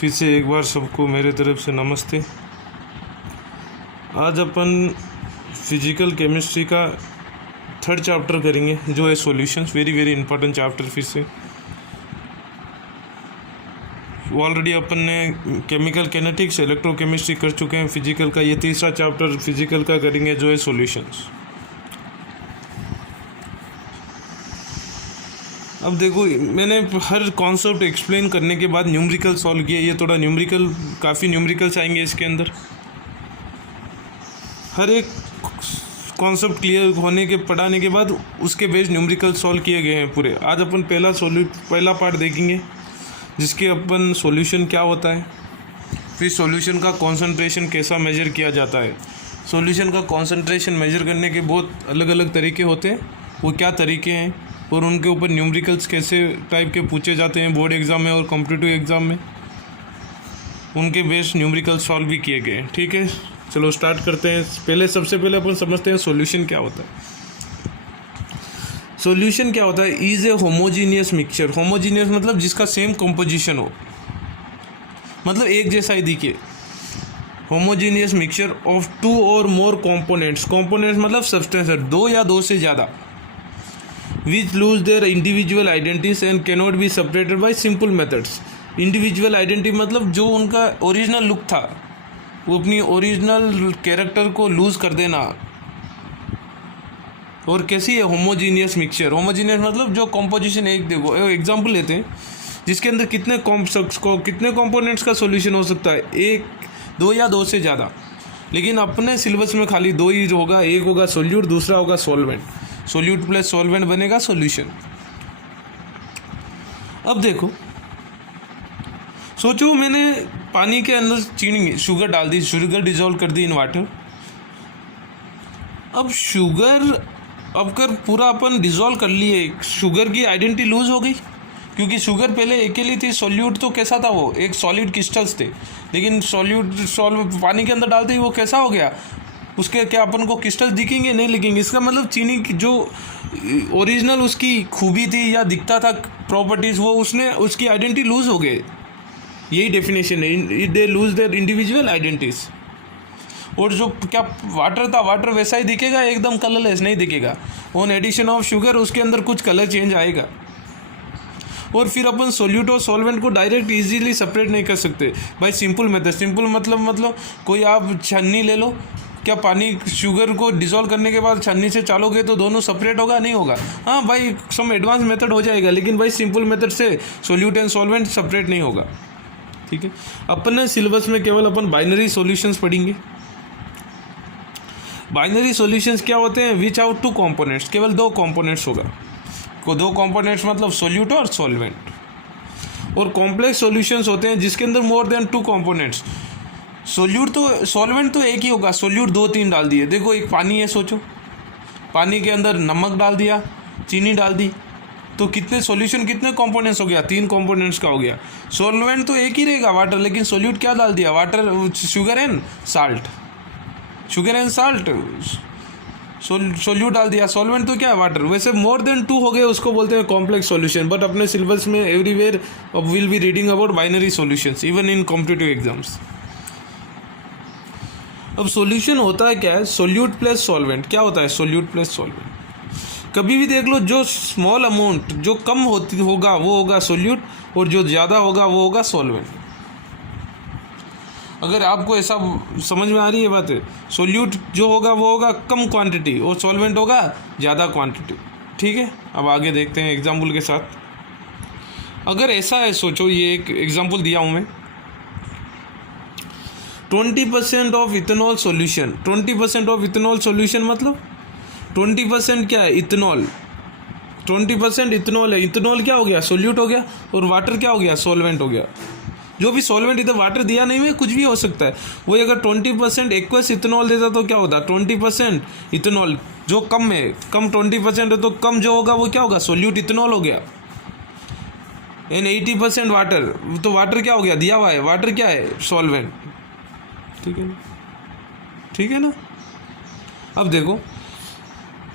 फिर से एक बार सबको मेरे तरफ से नमस्ते। आज अपन फिजिकल केमिस्ट्री का थर्ड चैप्टर करेंगे जो है solutions. Very very important chapter. फिर से ऑलरेडी अपन ने केमिकल कैनेटिक्स इलेक्ट्रोकेमिस्ट्री कर चुके हैं। फिजिकल का ये तीसरा चैप्टर फिजिकल का करेंगे जो है सॉल्यूशंस। अब देखो, मैंने हर कॉन्सेप्ट एक्सप्लेन करने के बाद न्यूमेरिकल सॉल्व किया। ये थोड़ा न्यूमेरिकल, काफ़ी न्यूमेरिकल्स आएंगे इसके अंदर। हर एक कॉन्सेप्ट क्लियर होने के पढ़ाने के बाद उसके बेस्ड न्यूमेरिकल सॉल्व किए गए हैं पूरे। आज अपन पहला पार्ट देखेंगे जिसके अपन सॉल्यूशन क्या होता है, फिर सॉल्यूशन का कॉन्सेंट्रेशन कैसा मेजर किया जाता है। सॉल्यूशन का कॉन्सेंट्रेशन मेजर करने के बहुत अलग अलग तरीके होते हैं, वो क्या तरीके हैं और उनके ऊपर न्यूमेरिकल्स कैसे टाइप के पूछे जाते हैं बोर्ड एग्ज़ाम में और कॉम्पिटिटिव एग्ज़ाम में, उनके बेस्ड न्यूमेरिकल सॉल्व भी किए गए हैं। ठीक है, चलो स्टार्ट करते हैं। सबसे पहले अपन समझते हैं सॉल्यूशन क्या होता है। सॉल्यूशन क्या होता है? Is a homogeneous mixture. Homogeneous मतलब जिसका सेम कंपोजिशन हो, मतलब एक जैसा ही दिखे। होमोजीनियस मिक्सचर ऑफ टू और मोर कंपोनेंट्स। कंपोनेंट्स मतलब सब्सटेंस, दो या दो से ज़्यादा। which lose their individual identities and cannot be separated by simple methods। Individual identity मतलब जो उनका ओरिजिनल लुक था, वो अपनी ओरिजिनल कैरेक्टर को लूज़ कर देना। और कैसी है होमोजीनियस मिक्सचर? होमोजीनियस मतलब जो कॉम्पोजिशन एक, देखो एग्जांपल लेते हैं जिसके अंदर कितने कंपोनेंट्स का सॉल्यूशन हो सकता है, एक, दो या दो से ज़्यादा। लेकिन अपने सिलेबस में खाली दो ही होगा, एक होगा सोल्यूट, दूसरा होगा सॉल्वेंट। सोल्यूट प्लस सॉल्वेंट बनेगा सॉल्यूशन। अब देखो, सोचो मैंने पानी के अंदर चीनी शुगर डाल दी, शुगर डिजोल्व कर दी इन वाटर। अब शुगर कर पूरा अपन डिजोल्व कर लिए, शुगर की आइडेंटिटी लूज हो गई क्योंकि शुगर पहले अकेली थी। सॉल्यूट तो कैसा था, वो एक सॉलिड क्रिस्टल्स थे, लेकिन पानी के अंदर डालते ही वो कैसा हो गया, उसके क्या अपन को क्रिस्टल दिखेंगे? नहीं दिखेंगे। इसका मतलब चीनी की जो ओरिजिनल उसकी खूबी थी या दिखता था प्रॉपर्टीज़, वो उसकी आइडेंटिटी लूज हो गए। यही डेफिनेशन है, they lose their individual identities. और जो क्या वाटर था, वाटर वैसा ही दिखेगा, एकदम कलरलेस नहीं दिखेगा। ऑन एडिशन ऑफ शुगर उसके अंदर कुछ कलर चेंज आएगा। और फिर अपन सोल्यूट और सॉल्वेंट को डायरेक्ट इजीली सेपरेट नहीं कर सकते बाय सिंपल मेथड। सिंपल मतलब कोई आप छन्नी ले लो, क्या पानी शुगर को डिसॉल्व करने के बाद छन्नी से चालोगे तो दोनों सेपरेट होगा? नहीं होगा। हाँ भाई, सम एडवांस मेथड हो जाएगा, लेकिन भाई सिंपल मेथड से सोल्यूट एंड सॉल्वेंट सेपरेट नहीं होगा। ठीक है, अपन ने सिलेबस में केवल अपन बाइनरी सॉल्यूशंस पढ़ेंगे। बाइनरी सॉल्यूशंस क्या होते हैं? विच आउट टू कंपोनेंट्स, केवल दो कंपोनेंट्स होगा। दो कंपोनेंट्स मतलब सोल्यूट और सॉल्वेंट। और कॉम्प्लेक्स सॉल्यूशंस होते हैं जिसके अंदर more than two components. Solvent तो एक ही होगा, सोल्यूट दो तीन डाल दिए। देखो एक पानी है, सोचो पानी के अंदर नमक डाल दिया, चीनी डाल दी, तो कितने सॉल्यूशन, कितने कंपोनेंट्स हो गया? तीन कंपोनेंट्स का हो गया। सॉल्वेंट तो एक ही रहेगा, वाटर, लेकिन सोल्यूट क्या डाल दिया? Water, sugar and salt, solute डाल दिया। सॉल्वेंट तो क्या है? वाटर। वैसे मोर देन टू हो गए, उसको बोलते हैं कॉम्प्लेक्स सॉल्यूशन। बट अपने सिलेबस में everywhere will be reading about binary solutions even in competitive exams. अब सॉल्यूशन होता है क्या है? Solute plus solvent. क्या होता है सोल्यूट प्लस सॉल्वेंट? कभी भी देख लो, जो स्मॉल अमाउंट जो कम होगा वो होगा सोल्यूट, और जो ज़्यादा होगा वो होगा सॉल्वेंट। अगर आपको ऐसा समझ में आ रही है बात है, सोल्यूट जो होगा वो होगा कम क्वांटिटी और सॉल्वेंट होगा ज़्यादा क्वांटिटी। ठीक है, अब आगे देखते हैं एग्जाम्पल के साथ। अगर ऐसा है, सोचो ये एक एग्जाम्पल दिया हूँ मैं, 20% of ethanol solution. 20% of ethanol solution मतलब 20% क्या है? इथेनॉल। 20% इथेनॉल है। इथेनॉल क्या हो गया? सॉल्यूट हो गया। और वाटर क्या हो गया? सॉल्वेंट हो गया। जो भी सॉल्वेंट, इधर वाटर दिया नहीं है, कुछ भी हो सकता है। वही अगर 20% एक्वस इथेनॉल देता तो क्या होता? 20% इथेनॉल जो कम है, कम 20% है तो कम जो होगा वो क्या होगा? सॉल्यूट इथेनॉल हो गया। एंड 80% वाटर, तो वाटर क्या हो गया? दिया हुआ है, वाटर क्या है? सॉल्वेंट। ठीक है ना? ठीक है ना? अब देखो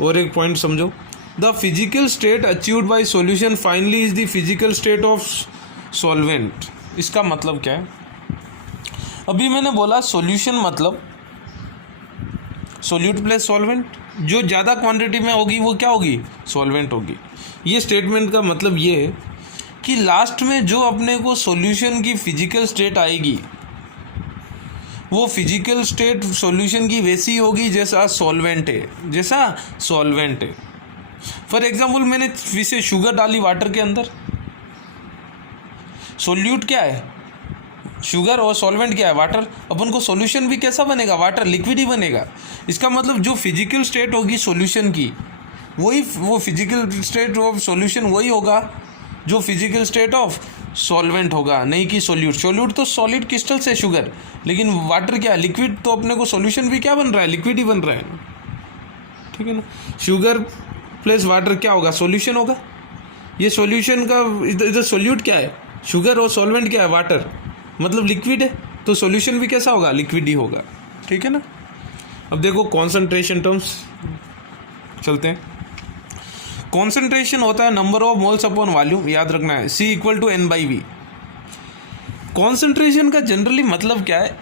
और एक पॉइंट समझो। The physical state achieved by solution finally is the physical state of solvent. इसका मतलब क्या है? अभी मैंने बोला सॉल्यूशन मतलब सोल्यूट प्लस सॉल्वेंट, जो ज़्यादा क्वांटिटी में होगी वो क्या होगी? सॉल्वेंट होगी। ये स्टेटमेंट का मतलब ये है कि लास्ट में जो अपने को सॉल्यूशन की फिजिकल स्टेट आएगी वो फिजिकल स्टेट सॉल्यूशन की वैसी होगी जैसा सॉल्वेंट है। फॉर एग्जांपल मैंने फिर से शुगर डाली वाटर के अंदर, सॉल्यूट क्या है? शुगर, और सॉल्वेंट क्या है? वाटर। अपन को सॉल्यूशन भी कैसा बनेगा? वाटर, लिक्विड ही बनेगा। इसका मतलब जो फिजिकल स्टेट होगी सॉल्यूशन की वही, वो फिजिकल स्टेट ऑफ सॉल्यूशन वही होगा जो फिजिकल स्टेट ऑफ सॉल्वेंट होगा, नहीं कि सोल्यूट तो सॉलिड क्रिस्टल से शुगर, लेकिन वाटर क्या है? लिक्विड। तो अपने को सॉल्यूशन भी क्या बन रहा है? लिक्विड ही बन रहा है, ठीक है ना। शुगर प्लस वाटर क्या होगा? सॉल्यूशन होगा। ये सॉल्यूशन का इधर सॉल्यूट क्या है? शुगर, और सॉल्वेंट क्या है? वाटर, मतलब लिक्विड है। तो सॉल्यूशन भी कैसा होगा? लिक्विड ही होगा, ठीक है ना। अब देखो कॉन्सेंट्रेशन टर्म्स चलते हैं। कॉन्सेंट्रेशन होता है number of moles upon volume, याद रखना है, C = N/V। कॉन्सेंट्रेशन का जनरली मतलब क्या है?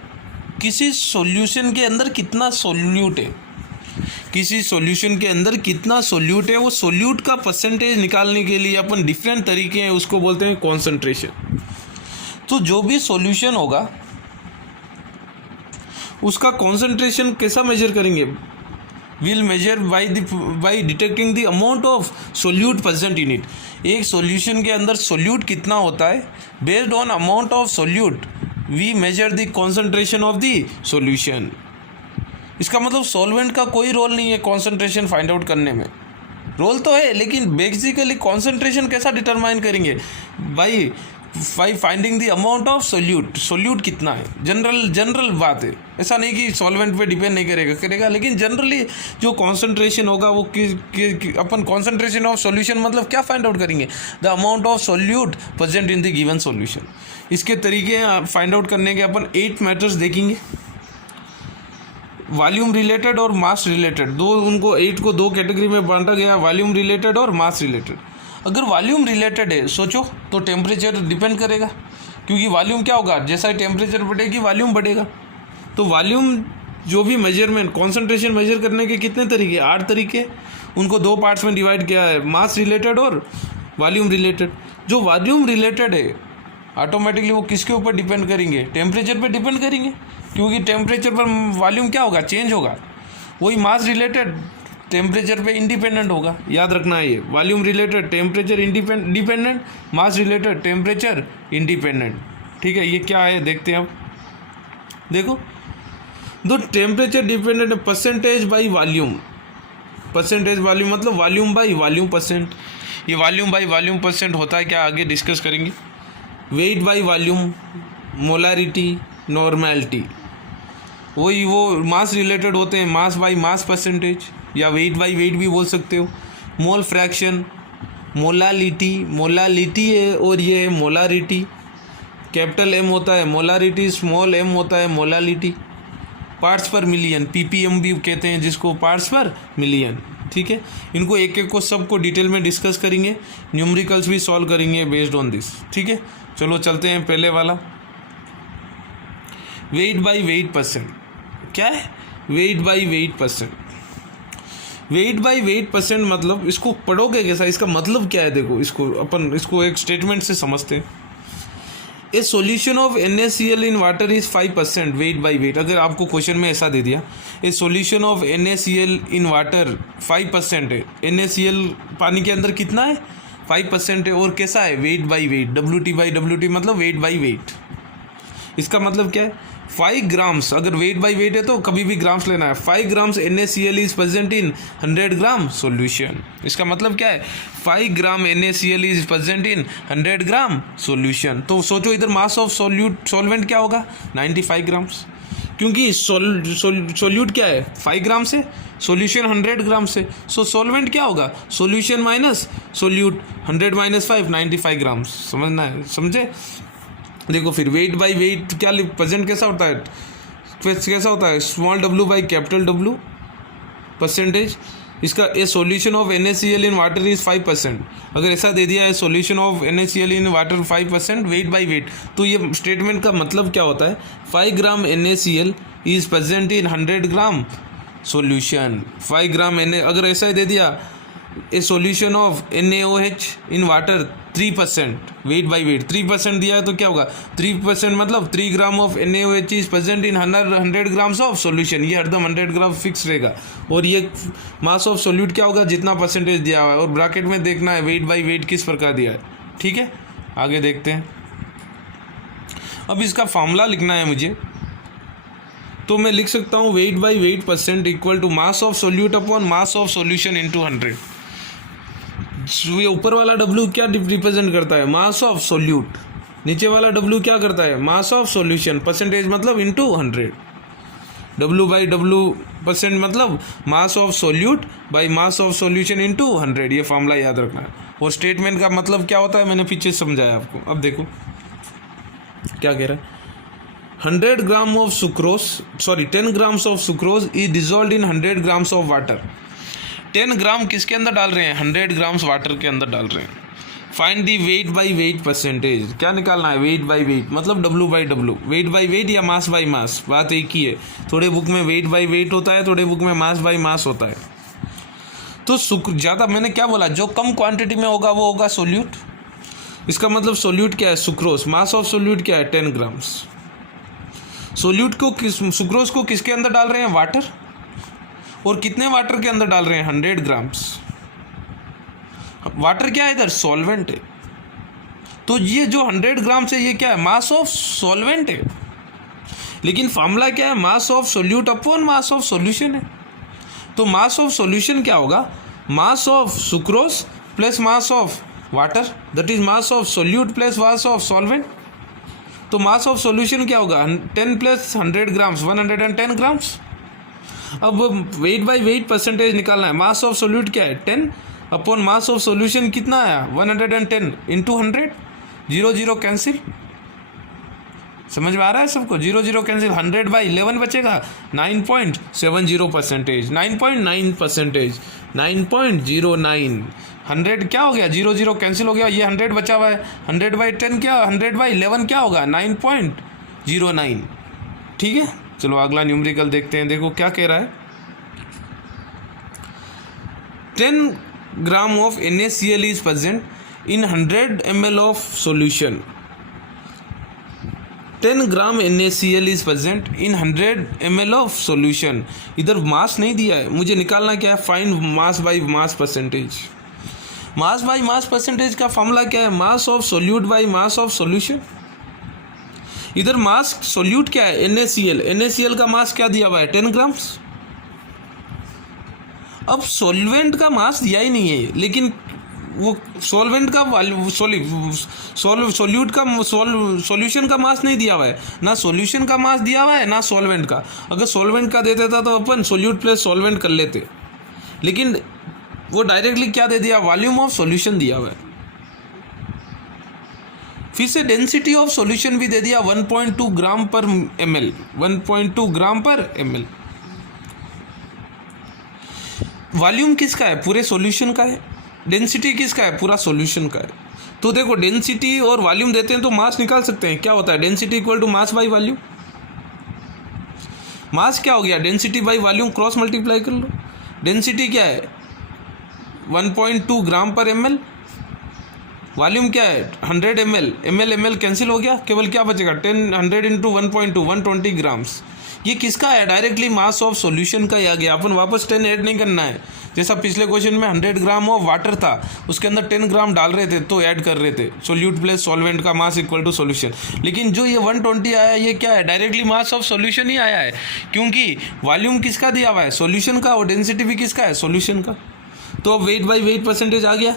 किसी सॉल्यूशन के अंदर कितना सॉल्यूट है, किसी सॉल्यूशन के अंदर कितना सॉल्यूट है, वो सॉल्यूट का परसेंटेज निकालने के लिए अपन डिफरेंट तरीके हैं, उसको बोलते हैं कॉन्सेंट्रेशन। तो जो भी सॉल्यूशन होगा उसका कॉन्सेंट्रेशन कैसा मेजर करेंगे? Will measure by detecting the amount of solute present in it. एक सॉल्यूशन के अंदर सोल्यूट कितना होता है, based on amount of solute we measure the concentration of the solution. इसका मतलब सॉल्वेंट का कोई रोल नहीं है कॉन्सेंट्रेशन फाइंड आउट करने में। रोल तो है, लेकिन बेसिकली कॉन्सेंट्रेशन कैसा डिटरमाइन करेंगे? By finding the amount of solute कितना है। जनरल बात है, ऐसा नहीं कि सॉल्वेंट पे डिपेंड नहीं करेगा, लेकिन जनरली जो कॉन्सेंट्रेशन होगा वो अपन कॉन्सेंट्रेशन ऑफ सॉल्यूशन मतलब क्या फाइंड आउट करेंगे? The amount of solute present in the given solution. इसके तरीके फाइंड आउट करने के अपन 8 मैटर्स देखेंगे, वॉल्यूम रिलेटेड और मास रिलेटेड। उनको 8 को 2 कैटेगरी में बांटा गया, वॉल्यूम रिलेटेड और मास रिलेटेड। अगर वॉल्यूम रिलेटेड है सोचो तो टेम्परेचर डिपेंड करेगा, क्योंकि वॉल्यूम क्या होगा? जैसा टेम्परेचर बढ़ेगी वॉल्यूम बढ़ेगा। तो वॉल्यूम जो भी मेजरमेंट, कॉन्सेंट्रेशन मेजर करने के कितने तरीके? 8 तरीके। उनको 2 पार्ट्स में डिवाइड किया है, मास रिलेटेड और वॉल्यूम रिलेटेड। जो वॉल्यूम रिलेटेड है ऑटोमेटिकली वो किसके ऊपर डिपेंड करेंगे? टेम्परेचर पर डिपेंड करेंगे, क्योंकि टेम्परेचर पर वॉल्यूम क्या होगा? चेंज होगा। वही मास रिलेटेड टेम्परेचर पे इंडिपेंडेंट होगा, याद रखना है ये। वॉल्यूम रिलेटेड टेम्परेचर डिपेंडेंट, मास रिलेटेड टेम्परेचर इंडिपेंडेंट, ठीक है। ये क्या है देखते हैं अब। देखो, दो temperature dependent percentage by volume. Percentage volume मतलब वॉल्यूम बाई वॉल्यूम परसेंट। ये वॉल्यूम बाई वॉल्यूम परसेंट होता है क्या, आगे डिस्कस करेंगे। Wait by volume, molarity, normality, वही वो मास रिलेटेड होते हैं। मास बाई मास परसेंटेज या वेट बाई वेट भी बोल सकते हो। मोल फ्रैक्शन, मोलालिटी है और ये है मोलारिटी। कैपिटल M होता है मोलारिटी, स्मॉल m होता है मोलालिटी। पार्ट्स पर मिलियन, ppm भी कहते हैं जिसको, पार्ट्स पर मिलियन, ठीक है। इनको एक एक को सबको डिटेल में डिस्कस करेंगे, न्यूमेरिकल्स भी सॉल्व करेंगे बेस्ड ऑन दिस, ठीक है। चलो चलते हैं पहले वाला, वेट बाई वेट परसेंट। क्या है? Weight by wait percent. Wait by wait percent मतलब इसको पढ़ोगे कैसा, इसका मतलब क्या है? देखो, इसको एक स्टेटमेंट से समझते हैं। ए solution of NaCl in water is 5% wait by wait. अगर आपको क्वेश्चन में ऐसा दे दिया, ए solution of NaCl in water 5% है। NaCl पानी के अंदर कितना है? 5% है। और कैसा है? वेट बाई वेट, WT/WT मतलब वेट बाई वेट। इसका मतलब क्या है? 5 ग्राम्स, अगर वेट बाई वेट है तो कभी भी ग्राम्स लेना है। 5 grams NaCl is present in 100 gram solution. इसका मतलब क्या है? 5 gram NaCl is present in 100 gram solution. तो सोचो इधर मास ऑफ सॉल्वेंट क्या होगा? 95 ग्राम्स, क्योंकि सॉल्यूट क्या है? 5 ग्राम से, सॉल्यूशन 100 ग्राम से। सो सॉल्वेंट क्या होगा? Solution minus solute, 100 minus 5, 95 grams. समझना है, समझे? देखो फिर वेट बाई वेट क्या प्रेजेंट कैसा होता है? Small w by capital W percentage, इसका a solution of NaCl in water is 5%, अगर ऐसा दे दिया है solution of NaCl in water 5% weight by weight, तो ये स्टेटमेंट का मतलब क्या होता है, 5 gram NaCl is present in 100 gram solution. 5 ग्राम अगर ऐसा ही दे दिया ए solution of NaOH in water 3% wait by wait, 3% दिया है तो क्या होगा, 3% मतलब 3 gram of NaOH is present in 100 grams of solution. ये हरदम 100 ग्राम फिक्स रहेगा, और ये मास ऑफ सॉल्यूट क्या होगा, जितना परसेंटेज दिया हुआ है, और ब्रैकेट में देखना है वेट बाय वेट किस प्रकार दिया है। ठीक है, आगे देखते हैं। अब इसका फॉर्मूला लिखना है मुझे, तो मैं लिख सकता हूँ weight by weight percent equal to mass of solute upon mass of solution into 100। ये ऊपर वाला W क्या रिप्रेजेंट करता है, मास ऑफ सॉल्यूट, नीचे वाला W क्या करता है, मास ऑफ सॉल्यूशन, परसेंटेज मतलब into 100। W by W percent मतलब mass of solute by mass of solution into 100, ये फॉर्मूला याद रखना है। और स्टेटमेंट का मतलब क्या होता है मैंने पीछे समझाया आपको। अब देखो क्या कह रहा है, 100 gram of sucrose 10 grams of sucrose is dissolve in 100 grams of water. 10 ग्राम किसके अंदर डाल रहे हैं, 100 ग्राम्स वाटर के अंदर डाल रहे हैं। Find the wait by wait percentage, क्या निकालना है, वेट बाई वेट मतलब W by W, wait by wait या मास बाई मास, बात एक ही है। थोड़े बुक में वेट बाई वेट होता है, थोड़े बुक में मास बाई मास होता है। तो ज़्यादा मैंने क्या बोला, जो कम क्वांटिटी में होगा वो होगा सोल्यूट। इसका मतलब सोल्यूट क्या है, सुक्रोज, मास ऑफ सोल्यूट क्या है 10 ग्राम्स। सोल्यूट को सुक्रोज को किसके अंदर डाल रहे हैं, वाटर, और कितने वाटर के अंदर डाल रहे हैं, 100 ग्राम्स। वाटर क्या है इधर, सॉल्वेंट है, तो ये जो 100 ग्राम्स है ये क्या है, मास ऑफ सॉल्वेंट है। लेकिन फार्मूला क्या है, mass of solute upon mass of solution है। तो मास ऑफ सॉल्यूशन क्या होगा, mass of sucrose plus mass of water, that is mass of solute plus mass of solvent. तो मास ऑफ सॉल्यूशन क्या होगा, 10 प्लस 100 ग्राम्स 110 ग्राम्स। अब वेट बाई वेट परसेंटेज निकालना है, मास ऑफ सोल्यूट क्या है 10 अपॉन मास ऑफ सॉल्यूशन कितना आया 110 इंटू 100, 0 कैंसिल, समझ में आ रहा है सबको, 0 कैंसिल, 100 बाई 11 बचेगा 9.70%, 9.9%, 9.09, 100 क्या हो गया, 0 कैंसिल हो गया, ये 100 बचा हुआ है, 100 बाई 10 क्या, 100 बाई 11 क्या होगा 9.09। ठीक है, चलो अगला न्यूमेरिकल देखते हैं। देखो क्या कह रहा है, 10 gram of NaCl is present in 100 ml of solution. 10 gram NaCl is present in 100 ml of solution. इधर मास नहीं दिया है, मुझे निकालना क्या है, find mass by mass percentage. Mass by mass percentage का फॉर्मूला क्या है, mass of solute by mass of solution. इधर मास सोल्यूट क्या है, NaCl का मास क्या दिया हुआ है 10 ग्राम्स। अब सॉल्वेंट का मास दिया ही नहीं है, लेकिन वो सॉल्वेंट का सोल्यूट का सॉल्यूशन का मास नहीं दिया हुआ है, ना सॉल्यूशन का मास दिया हुआ है ना सॉल्वेंट का। अगर सॉल्वेंट का देता था तो अपन सोल्यूट प्लस सॉल्वेंट कर लेते, लेकिन वो डायरेक्टली क्या दे दिया, वॉल्यूम ऑफ सॉल्यूशन दिया हुआ है। फिर से डेंसिटी ऑफ सॉल्यूशन भी दे दिया 1.2 ग्राम पर ml, 1.2 ग्राम पर ml। वॉल्यूम किसका है, पूरे सॉल्यूशन का है। डेंसिटी किसका है, पूरा सॉल्यूशन का है। तो देखो डेंसिटी और वॉल्यूम देते हैं तो मास निकाल सकते हैं, क्या होता है, density equal to mass by volume. Mass क्या हो गया, density by volume, cross multiply कर लो। डेंसिटी क्या है 1.2 ग्राम पर ml, वॉल्यूम क्या है 100 ml कैंसिल हो गया, केवल क्या बचेगा 100 इंटू 1.2 120 ग्राम्स। ये किसका है, डायरेक्टली मास ऑफ सॉल्यूशन का ही आ गया। अपन वापस 10 ऐड नहीं करना है, जैसा पिछले क्वेश्चन में 100 ग्राम ऑफ वाटर था उसके अंदर 10 ग्राम डाल रहे थे तो ऐड कर रहे थे, सोल्यूट प्लस सॉल्वेंट का मास इक्वल टू सॉल्यूशन। लेकिन जो ये 120 आया ये क्या है, डायरेक्टली मास ऑफ सॉल्यूशन ही आया है, क्योंकि वॉल्यूम किसका दिया हुआ है, सॉल्यूशन का, और डेंसिटी भी किसका है, सॉल्यूशन का। तो अब वेट बाई वेट परसेंटेज आ गया,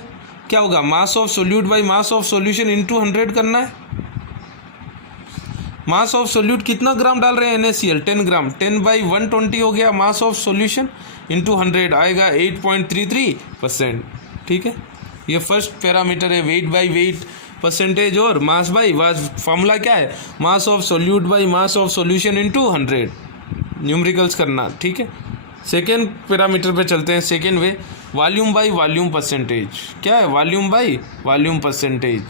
क्या होगा, मास of solute by mass of solution into 100 करना है। मास ऑफ सोल्यूट कितना ग्राम डाल रहे हैं NaCl 10 ग्राम, 10 बाई 120 हो गया मास ऑफ सॉल्यूशन इंटू 100 आएगा 8.33%। ठीक है, ये फर्स्ट पैरामीटर है, वेट बाई वेट परसेंटेज और मास बाई मास। फॉर्मूला क्या है, mass of solute by mass of solution into 100, numericals करना। ठीक है, सेकेंड पैरामीटर पे चलते हैं, second way, volume by volume percentage. क्या है? Volume by volume percentage.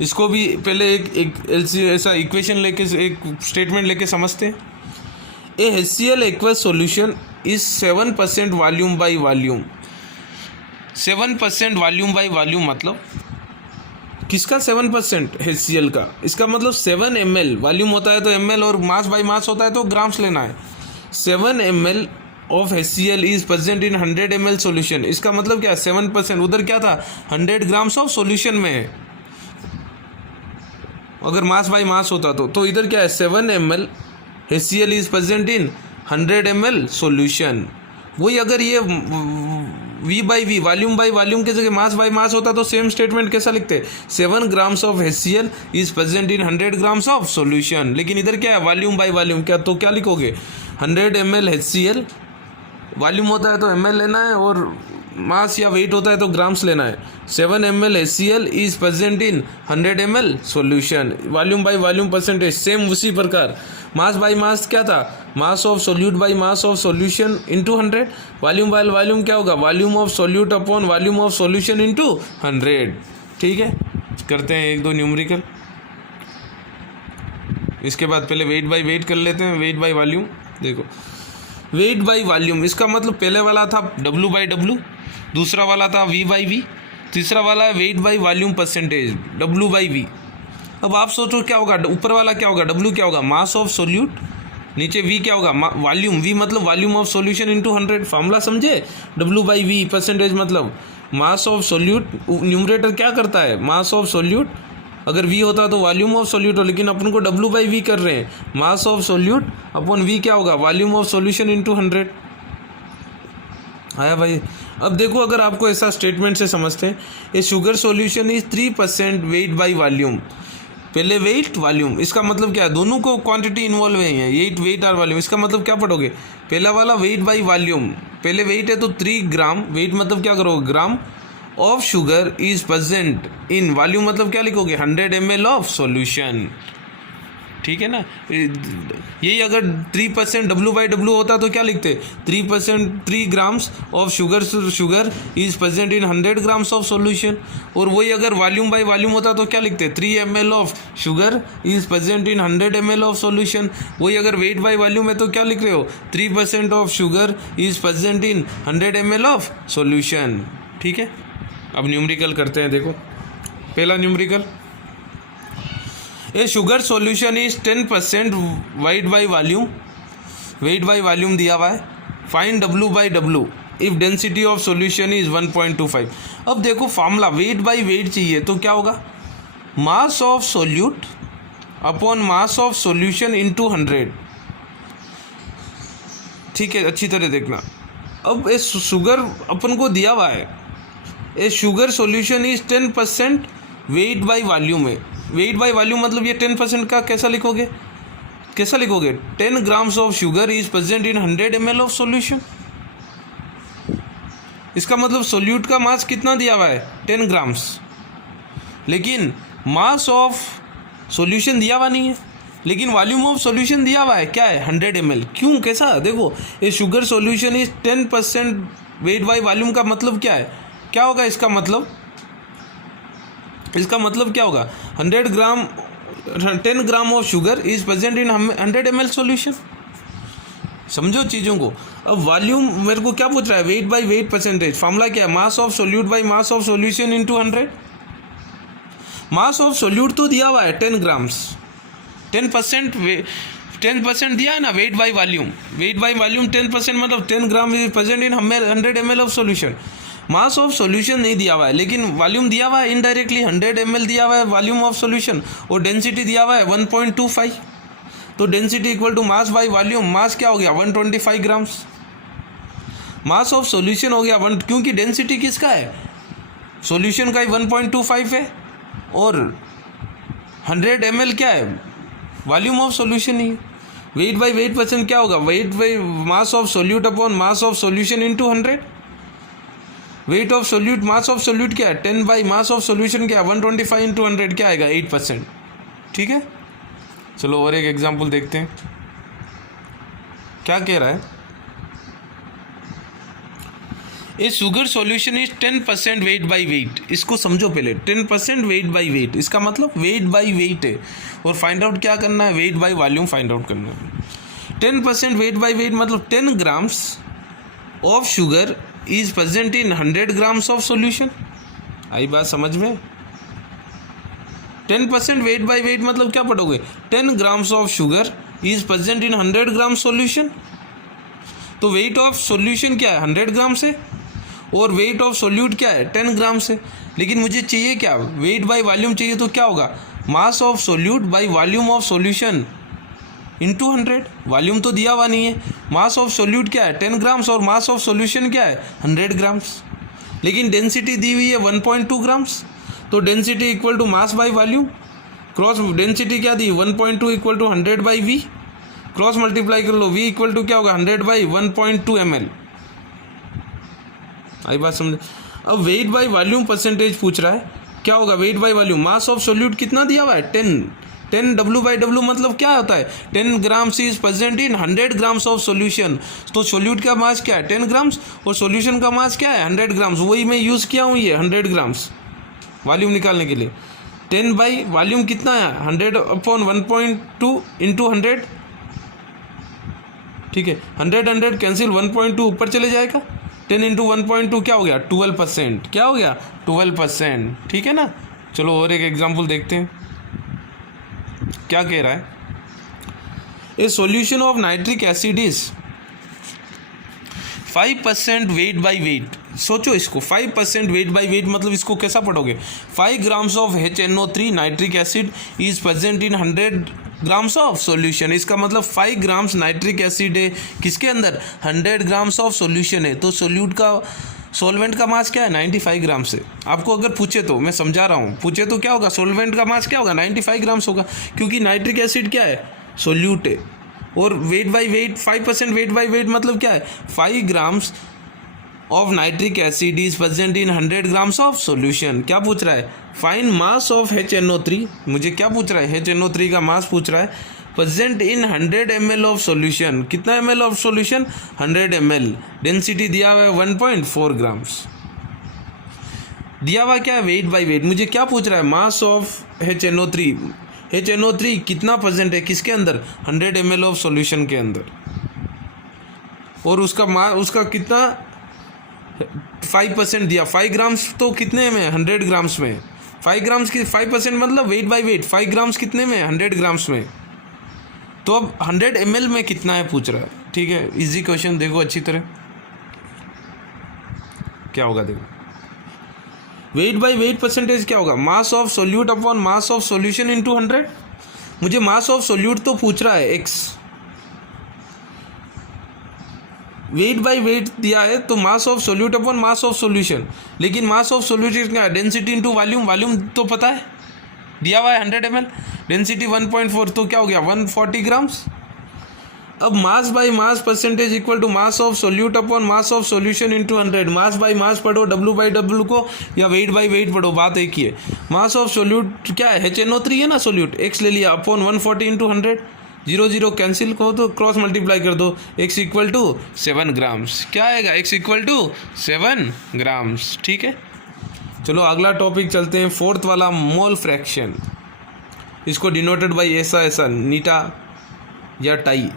इसको भी पहले एक ऐसा इक्वेशन लेके, एक स्टेटमेंट लेके समझते हैं। ए HCl aqueous solution is 7% volume by volume. 7% volume by volume मतलब किसका? 7% HCl का। इसका मतलब 7 ml वॉल्यूम होता है तो ml, और मास बाई मास होता है तो ग्राम्स लेना है। 7 ml of HCl is present in 100 ml solution. इसका मतलब क्या? 7%। उधर क्या था? 100 ग्राम्स ऑफ सॉल्यूशन में है, अगर मास बाई मास होता तो इधर क्या है? 7 ml HCl is present in 100 ml solution. वही अगर ये V by V, volume by volume की जगह मास बाई मास होता तो सेम स्टेटमेंट कैसा लिखते? 7 grams of HCl is present in 100 grams of solution. लेकिन इधर क्या है? Volume by volume. क्या तो क्या लिखोगे? 100 ml HCl, वॉल्यूम होता है तो ml लेना है, और मास या वेट होता है तो ग्राम्स लेना है। 7 ml HCl is present in 100 ml solution. Volume by volume percentage same उसी प्रकार। मास बाई मास क्या था? मास of solute by mass of solution into 100। Volume by volume क्या होगा? Volume of solute upon volume of solution into 100। ठीक है, करते हैं एक दो न्यूमेरिकल। इसके बाद पहले वेट बाई वेट कर लेते हैं, वेट बाई वॉल्यूम। देखो, वेट बाई वॉल्यूम, इसका मतलब पहले वाला था W बाई W, दूसरा वाला था V बाई V, तीसरा वाला है weight by volume percentage W by V। अब आप सोचो क्या होगा? ऊपर वाला क्या होगा? W क्या होगा? मास ऑफ सोल्यूट, नीचे V क्या होगा? वॉल्यूम। V मतलब volume of solution into 100। Formula समझे? W बाई V परसेंटेज मतलब मास ऑफ सोल्यूट। न्यूमरेटर क्या करता है? Mass of solute. अगर V होता तो वॉल्यूम ऑफ सोल्यूट हो, लेकिन अपन को W बाई V कर रहे हैं। मास ऑफ सोल्यूट अपॉन V क्या होगा? Volume of solution into 100। आया भाई? अब देखो, अगर आपको ऐसा स्टेटमेंट से समझते हैं, a sugar solution is 3% weight by volume. पहले वेट वॉल्यूम, इसका मतलब क्या है? दोनों को क्वांटिटी इन्वॉल्व है, ये वेट और वॉल्यूम। इसका मतलब क्या पढ़ोगे? पहला वाला वेट बाई वॉल्यूम, पहले वेट है तो 3 ग्राम, वेट मतलब क्या करोगे? Gram of sugar is present in, volume मतलब क्या लिखोगे? 100 ml ऑफ सॉल्यूशन। ठीक है ना? यही अगर 3% W बाई W होता तो क्या लिखते? 3 grams of sugar is present in 100 grams of solution. और वही अगर वॉल्यूम बाई वॉल्यूम होता तो क्या लिखते? 3 ml of sugar is present in 100 ml of solution. वही अगर वेट बाई वॉल्यूम है तो क्या लिख रहे हो? 3% of sugar is present in 100 ml of solution. ठीक है, अब न्यूमेरिकल करते हैं। देखो, पहला numerical, A sugar solution is 10% weight by volume, wait by volume दिया हुआ है। Find W by W if density of solution is 1.25। अब देखो फॉर्मूला, वेट बाई वेट चाहिए तो क्या होगा? मास of solute upon mass of solution into 100। ठीक है, अच्छी तरह देखना। अब ए शुगर अपन को दिया हुआ है, a sugar solution is 10% weight by volume है। वेट बाई वॉल्यूम मतलब ये 10% का कैसा लिखोगे? 10 grams of sugar is present in 100 ml of solution. इसका मतलब सोल्यूट का मास कितना दिया हुआ है? 10 ग्राम्स, लेकिन मास ऑफ सॉल्यूशन दिया हुआ नहीं है, लेकिन वॉल्यूम ऑफ सॉल्यूशन दिया हुआ है। क्या है? 100 ml। क्यों? कैसा? देखो, ये sugar solution is 10% weight by volume का मतलब क्या है? क्या होगा इसका मतलब? इसका मतलब क्या होगा? 10 gram of sugar is present in 100 ml solution. समझो चीज़ों को। अब वॉल्यूम मेरे को क्या पूछ रहा है? Weight by wait percentage. Formula क्या है? Mass of solute by mass of solution into 100। Mass of solute तो दिया हुआ है 10 ग्राम्स, 10% दिया है ना wait by volume. Wait by volume 10% मतलब 10 gram is present in 100 ml of solution. Mass of solution नहीं दिया हुआ है, लेकिन वॉल्यूम दिया हुआ है इनडायरेक्टली, 100 ml दिया हुआ है वॉल्यूम ऑफ सॉल्यूशन, और डेंसिटी दिया हुआ है 1.25। तो density equal to mass by volume. Mass क्या हो गया? 125 ग्राम्स। मास ऑफ सॉल्यूशन हो गया 1, क्योंकि डेंसिटी किसका है? सॉल्यूशन का ही 1.25 है, और 100 ml क्या है? Volume of solution he. Wait by wait percent क्या होगा? Weight by mass of solute upon mass of solution into 100। Weight of solute, mass of solute क्या है? 10 बाई मास ऑफ सोल्यूशन क्या है? 125 इंटू 100 क्या आएगा? 8%। ठीक है, चलो और एक एग्जाम्पल देखते हैं क्या कह रहा है। A sugar solution is 10% weight by weight. इसको समझो पहले, 10% वेट बाई वेट, इसका मतलब वेट बाई वेट है। और फाइंड आउट क्या करना है, weight by volume find out करना है। 10% वेट बाई वेट मतलब 10 grams of sugar is present in 100 grams of solution. आई बात समझ में? 10% वेट बाई वेट मतलब क्या पढ़ोगे, 10 grams of sugar is present in 100 gram solution. तो वेट ऑफ सॉल्यूशन क्या है, 100 ग्राम से, और वेट ऑफ सोल्यूट क्या है, 10 ग्राम से। लेकिन मुझे चाहिए क्या, वेट बाई वॉल्यूम चाहिए, तो क्या होगा, मास of solute by volume of solution into 100। Volume तो दिया हुआ नहीं है। मास ऑफ सोल्यूट क्या है, 10 ग्राम्स, और मास ऑफ सॉल्यूशन क्या है, 100 ग्राम्स। लेकिन डेंसिटी दी हुई है 1.2 ग्राम्स, तो density equal to mass by volume, cross density क्या दी, 1.2 equal to 100 by V, cross multiply कर लो, वी इक्वल टू क्या होगा, 100 बाई 1.2 ml। आई बात समझ। अब वेट बाई वॉल्यूम परसेंटेज पूछ रहा है, क्या होगा wait by volume, mass of solute कितना दिया हुआ है, 10 W बाई W मतलब क्या होता है, 10 grams is present in 100 grams of solution. तो सोल्यूट का मास क्या है, 10 ग्राम्स, और सॉल्यूशन का मास क्या है, 100 ग्राम्स। वही मैं यूज़ किया हूँ, ये 100 ग्राम्स वॉल्यूम निकालने के लिए। 10 बाई वॉल्यूम कितना है, 100 अपॉन 1.2 इंटू 100, ठीक है। 100 कैंसिल, 1.2 ऊपर चले जाएगा, 10 इंटू 1.2 क्या हो गया, 12%। क्या हो गया, 12%, ठीक है ना। चलो और एक एग्जाम्पल देखते हैं, क्या कह रहा है। ए solution of nitric acid is 5% wait by wait. सोचो इसको, 5% वेट बाई वेट मतलब इसको कैसा पढ़ोगे, 5 grams of HNO3 nitric acid is present in 100 grams of solution. इसका मतलब 5 ग्राम्स नाइट्रिक एसिड है किसके अंदर, 100 ग्राम्स ऑफ सॉल्यूशन है। तो सोल्यूट का, सॉल्वेंट का मास क्या है, 95 ग्राम से। आपको अगर पूछे तो, मैं समझा रहा हूँ, पूछे तो क्या होगा, सॉल्वेंट का मास क्या होगा, 95 ग्राम्स होगा, क्योंकि नाइट्रिक एसिड क्या है, सोल्यूट है। और wait by wait, 5% wait by weight मतलब क्या है, 5 grams of nitric acid is present in 100 grams of solution. क्या पूछ रहा है, फाइंड मास ऑफ HNO3। मुझे क्या पूछ रहा है, HNO3 का मास पूछ रहा है, present in 100 ml of solution. कितना ml of solution, 100 ml। Density दिया हुआ है 1.4 ग्राम्स। दिया हुआ क्या है, वेट बाई वेट। मुझे क्या पूछ रहा है, मास ऑफ HNO3। HNO3 कितना प्रेजेंट है किसके अंदर, 100 ml ऑफ सॉल्यूशन के अंदर, और उसका कितना 5% दिया, 5 ग्राम्स तो कितने में, 100 ग्राम्स में। 5 ग्राम्स की 5% मतलब वेट बाई वेट, 5 ग्राम्स कितने में, 100 ग्राम्स में। तो अब 100 ml में कितना है पूछ रहा है, ठीक है। इजी क्वेश्चन, देखो अच्छी तरह क्या होगा, देखो वेट बाई वेट परसेंटेज क्या होगा, मास of solute upon mass of solution into 100। मुझे मास ऑफ सोल्यूट तो पूछ रहा है x, वेट बाई वेट दिया है तो मास of solute upon mass of solution. लेकिन मास ऑफ सॉल्यूशन क्या है, डेंसिटी इंटू वॉल्यूम। वॉल्यूम तो पता है, दिया हुआ है 100 ml, डेंसिटी 1.4, तो क्या हो गया 140 ग्राम्स। अब mass by mass percentage equal to mass of solute upon mass of solution into 100। Mass by mass पढ़ो W बाई W को, या वेट बाई वेट पढ़ो, बात एक ही है। मास ऑफ सोल्यूट क्या है, HNO3 है ना सोल्यूट, x ले लिया, अपॉन 140 इंटू 100, 0 कैंसिल करो तो क्रॉस मल्टीप्लाई कर दो, x इक्वल टू 7 ग्राम्स। क्या आएगा, x इक्वल टू 7 ग्राम्स, ठीक है। चलो अगला टॉपिक चलते हैं, 4th वाला, मोल फ्रैक्शन। इसको डिनोटेड बाई ऐसा नीटा या टाई,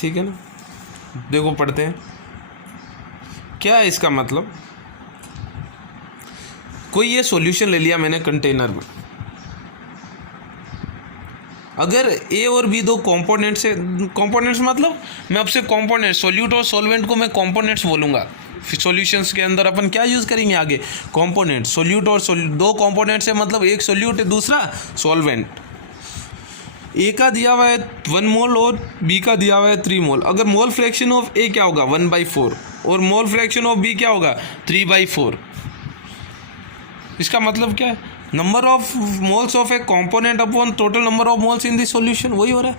ठीक है ना। देखो पढ़ते हैं क्या है इसका मतलब। कोई ये सॉल्यूशन ले लिया मैंने कंटेनर में, अगर ए और बी दो कंपोनेंट्स है, कंपोनेंट्स मतलब मैं आपसे कंपोनेंट, सॉल्यूट और सॉल्वेंट को मैं कंपोनेंट्स बोलूँगा। सॉल्यूशंस के अंदर अपन क्या यूज़ करेंगे आगे, कंपोनेंट। सॉल्यूट और दो कंपोनेंट्स है, मतलब एक सॉल्यूट है दूसरा सॉल्वेंट। ए का दिया हुआ है 1 मोल और बी का दिया हुआ है 3 मोल। अगर मोल फ्रैक्शन ऑफ ए क्या होगा 1/4 और मोल फ्रैक्शन ऑफ बी क्या होगा 3/4। इसका मतलब क्या है, number of moles of A component upon total number of moles in the solution. वही हो रहा है।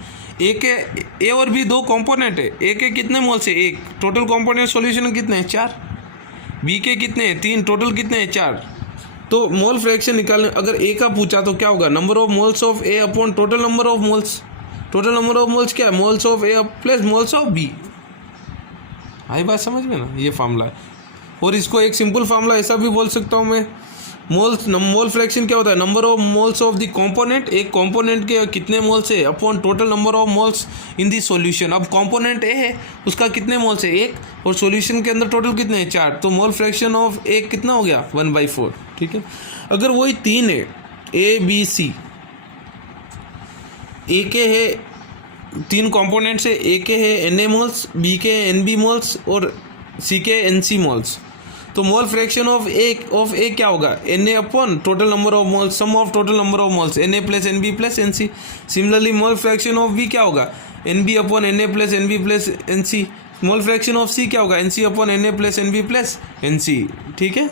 ए और बी दो कंपोनेंट है, ए के कितने मोल्स है 1, टोटल कंपोनेंट सॉल्यूशन कितने हैं 4, बी के कितने हैं 3, टोटल कितने हैं 4। तो मोल फ्रैक्शन निकालने, अगर ए का पूछा तो क्या होगा, number of moles of A upon total number of moles. Total number of moles क्या है, moles of A plus moles of B. आई बात समझ में ना, ये फॉर्मूला है। और इसको एक सिंपल फार्मूला ऐसा भी बोल सकता हूँ मैं, मोल फ्रैक्शन क्या होता है, number of moles of the component, एक कंपोनेंट के कितने मोल्स है upon total number of moles in the solution. अब कंपोनेंट ए है उसका कितने मोल्स है 1, और सॉल्यूशन के अंदर टोटल कितने हैं 4, तो मोल फ्रैक्शन ऑफ ए कितना हो गया 1/4। ठीक है, अगर वही 3 है ए बी सी, ए के है 3 कंपोनेंट्स है, ए के है Na मोल्स, बी के Nb मोल्स और सी के Nc मोल्स, तो मोल फ्रैक्शन ऑफ ए क्या होगा Na upon total number of moles, sum of total number of moles Na plus Nb plus Nc। Similarly mole fraction of B क्या होगा Nb upon Na plus Nb plus Nc। Mole fraction of C क्या होगा Nc upon Na plus Nb plus Nc। ठीक है,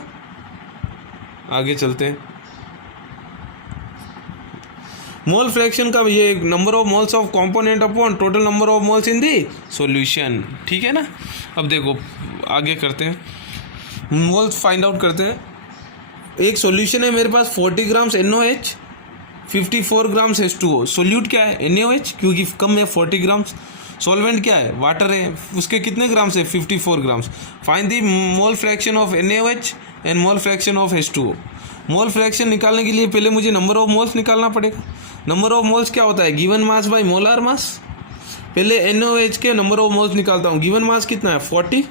आगे चलते हैं। Mole fraction का ये number of moles of component upon total number of moles in the solution. ठीक है ना, अब देखो आगे करते हैं, मोल्स फाइंड आउट करते हैं। एक सॉल्यूशन है मेरे पास 40 grams NaOH, 54 grams H2O। Solute क्या है NaOH क्योंकि कम है 40 ग्राम्स। सॉल्वेंट क्या है वाटर है, उसके कितने ग्राम्स है 54 grams. Find the mole fraction of NaOH and mole fraction of H2O। Mole fraction निकालने के लिए पहले मुझे नंबर ऑफ मोल्स निकालना पड़ेगा। नंबर ऑफ मोल्स क्या होता है given mass bye molar mass. पहले NaOH के नंबर ऑफ मोल्स निकालता हूँ। गिवन मास कितना है 40,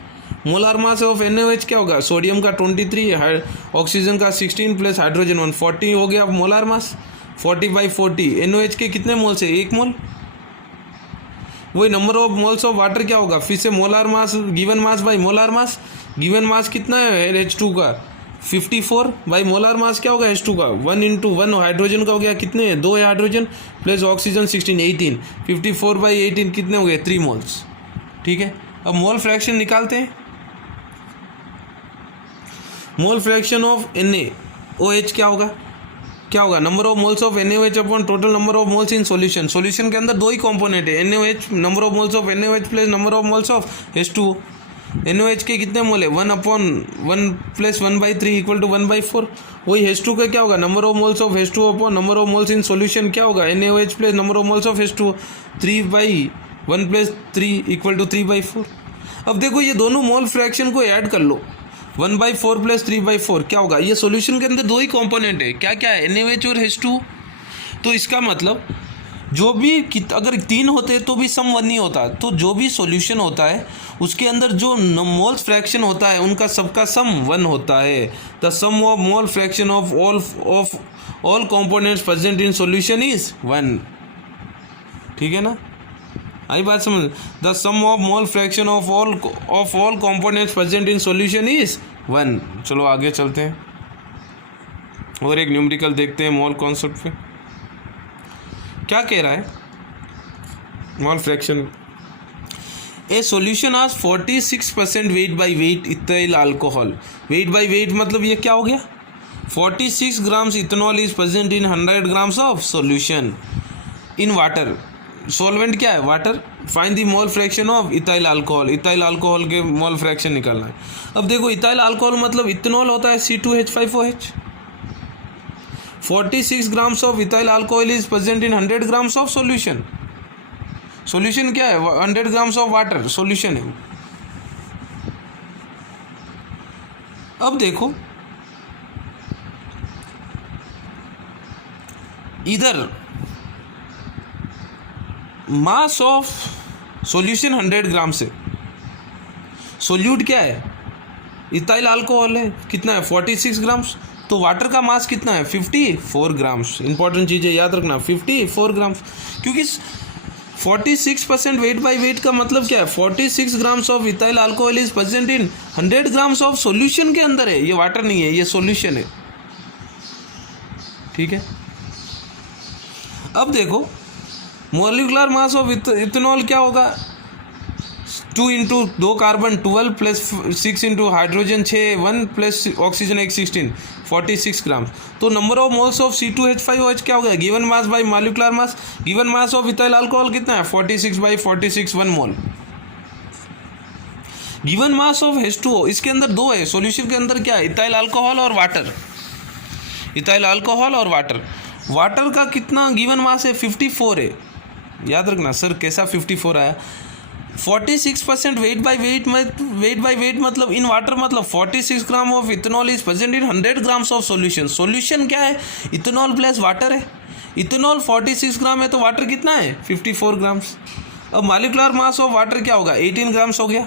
मोलार मास ऑफ NaOH क्या होगा, सोडियम का 23, ऑक्सीजन का 16 प्लस हाइड्रोजन 1, 40 हो गया मोलार मास। 40/40 NaOH के कितने मोल्स है 1 मोल। वही number of moles of water क्या होगा, फिर से molar mass given mass bye molar mass. Given mass कितना है H2 का 54 बाई मोलार मास क्या होगा H2 का 1 × 1 हाइड्रोजन का हो गया कितने हैं 2 है हाइड्रोजन प्लस ऑक्सीजन 16 18, 54/18 कितने हो गए 3 मोल्स। ठीक है, अब मोल फ्रैक्शन निकालते हैं। मोल फ्रैक्शन ऑफ NaOH क्या होगा number of moles of NaOH upon total number of moles in solution. Solution के अंदर 2 ही कंपोनेंट है NaOH, number of moles of NaOH plus number of moles of H2O। NaOH के कितने मोल है 1/1 प्लस 1/3 इक्वल टू 1/4। वही H2 का क्या होगा number of moles of H2O upon number of moles in solution क्या होगा NaOH plus number of moles of H2O 3/1 plus 3 equal to 3/4। अब देखो ये दोनों मोल फ्रैक्शन को ऐड कर लो 1/4 प्लस 3/4 क्या होगा। ये सॉल्यूशन के अंदर 2 ही कंपोनेंट है क्या है NaOH और H2O। तो इसका मतलब जो भी अगर 3 होते तो भी सम 1 नहीं होता। तो जो भी सॉल्यूशन होता है उसके अंदर जो मोल्स फ्रैक्शन होता है उनका सबका सम 1 होता है। The sum of mole fraction of all components present in solution is 1। ठीक है ना, आई बात समझ। The sum of mole fraction of all components present in solution is 1। चलो आगे चलते हैं और एक न्यूमेरिकल देखते हैं मोल कॉन्सेप्ट पे क्या कह रहा है। मोल फ्रैक्शन ए सॉल्यूशन आज 46% wait by wait ethyl alcohol. Wait by weight मतलब ये क्या हो गया 46 grams ethanol is present in 100 grams of solution in water. Solvent क्या है water. Find the mole fraction of ethyl alcohol. Ethyl alcohol के mole fraction निकालना है। अब देखो इथाइल अल्कोहल मतलब इथेनॉल होता है C2H5OH। 46 grams of ethyl alcohol is present in 100 grams of solution. Solution क्या है 100 ग्राम्स ऑफ वाटर सॉल्यूशन है। अब देखो इधर मास ऑफ सॉल्यूशन 100 ग्राम से सोल्यूट क्या है इथाइल अल्कोहल है कितना है 46 ग्राम्स। तो वाटर का मास कितना है 54 ग्राम्स। इंपॉर्टेंट चीज़ है याद रखना 54 ग्राम्स क्योंकि 46% वेट बाई वेट का मतलब क्या है 46 grams of ethyl alcohol is present in 100 grams of solution के अंदर है। ये वाटर नहीं है ये सॉल्यूशन है। ठीक है, अब देखो मोलिकुलर मास ऑफ इथेनॉल क्या होगा 2 × 2 carbon 12 plus 6 × hydrogen 6 1 plus oxygen 1 16 46 ग्राम। तो number of moles of C2H5OH क्या होगा given mass bye molecular mass. Given mass of ethyl alcohol कितना है 46/46 1 मोल। गिवन मास ऑफ H2O इसके अंदर 2 है सॉल्यूशन के अंदर क्या है इथाइल अल्कोहल और वाटर। इथाइल अल्कोहल और वाटर का कितना गिवन मास है 54 है। याद रखना सर कैसा 54 आया 46% वेट बाय वेट मतलब इन वाटर, मतलब 46 gram of ethanol is present in 100 grams of solution. Solution क्या है? इथेनॉल प्लस वाटर है। इथेनॉल 46 ग्राम है तो वाटर कितना है? 54 ग्राम्स। अब मॉलिक्यूलर मास ऑफ वाटर क्या होगा? 18 ग्राम्स हो गया,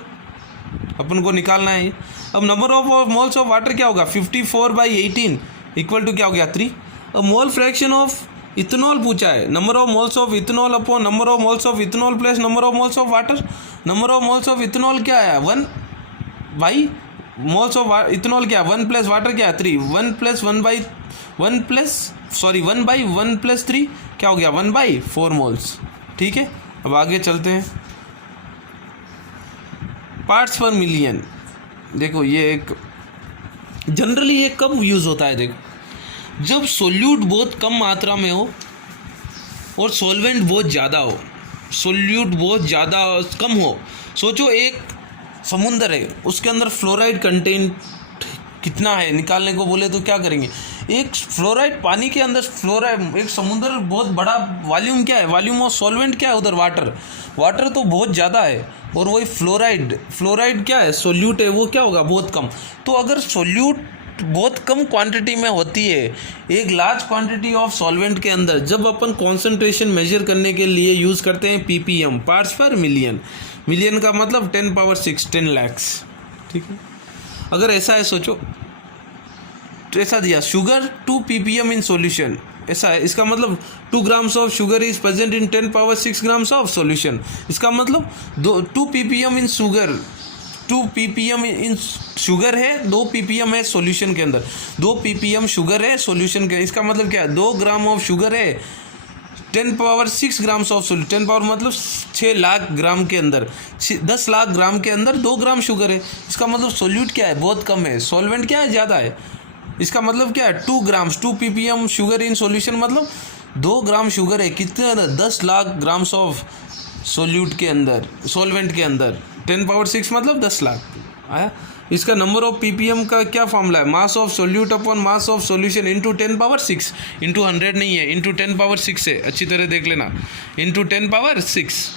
अपन को निकालना है। अब number of moles of water क्या होगा? 54/18 इक्वल टू क्या हो गया? 3। अब मोल फ्रैक्शन ऑफ इथेनॉल पूछा है, number of moles of ethanol upon number of moles of ethanol plus number of moles of water. Number of moles of ethanol क्या है? 1 बाई मोल्स ऑफ इथेनॉल क्या है? 1 प्लस वाटर क्या है? 3। 1 by 1 plus 3 क्या हो गया? 1/4 मोल्स। ठीक है, अब आगे चलते हैं। पार्ट्स पर मिलियन, देखो ये एक जनरली ये कब यूज़ होता है? देखो जब सोल्यूट बहुत कम मात्रा में हो और सॉल्वेंट बहुत ज़्यादा हो। सोल्यूट बहुत ज़्यादा कम हो, सोचो एक समुंदर है, उसके अंदर फ्लोराइड कंटेंट कितना है निकालने को बोले तो क्या करेंगे? एक फ्लोराइड पानी के अंदर फ्लोराइड, एक समुंदर बहुत बड़ा, वॉल्यूम क्या है? वॉल्यूम ऑफ सॉल्वेंट क्या है उधर? वाटर तो बहुत ज़्यादा है, और वही फ्लोराइड क्या है? सोल्यूट है, वो क्या होगा? बहुत कम। तो अगर सोल्यूट बहुत कम क्वांटिटी में होती है एक लार्ज क्वांटिटी ऑफ सॉल्वेंट के अंदर, जब अपन कॉन्सेंट्रेशन मेजर करने के लिए यूज़ करते हैं ppm, पार्ट्स पर मिलियन। मिलियन का मतलब 10⁻⁶, 10 lakhs। ठीक है, अगर ऐसा है सोचो, तो ऐसा दिया शुगर 2 ppm इन सॉल्यूशन, ऐसा है, इसका मतलब 2 grams of sugar is present in 10⁻⁶ grams of solution. इसका मतलब 2 ppm इन शुगर, 2 ppm इन शुगर है, 2 ppm है सॉल्यूशन के अंदर, 2 ppm शुगर है सॉल्यूशन के। इसका मतलब क्या है? 2 ग्राम ऑफ शुगर है 10⁻⁶ ग्राम्स ऑफ सॉल्यूशन। 10 पावर मतलब 6 लाख ग्राम के अंदर, 10 लाख ग्राम के अंदर 2 ग्राम शुगर है। इसका मतलब सोल्यूट क्या है? बहुत कम है। सॉल्वेंट क्या है? ज़्यादा है। इसका मतलब क्या है? 2 grams, 2 ppm sugar in solution, मतलब 2 ग्राम शुगर है कितने? 10 लाख ग्राम्स ऑफ सोल्यूट के अंदर, सॉल्वेंट के अंदर। 10⁻⁶ मतलब 10 लाख आया। इसका नंबर ऑफ ppm का क्या फॉर्मूला है? Mass of solute upon mass of solution into 10⁻⁶, into 100 नहीं है, इंटू 10⁻⁶ है, अच्छी तरह देख लेना, इंटू 10⁻⁶।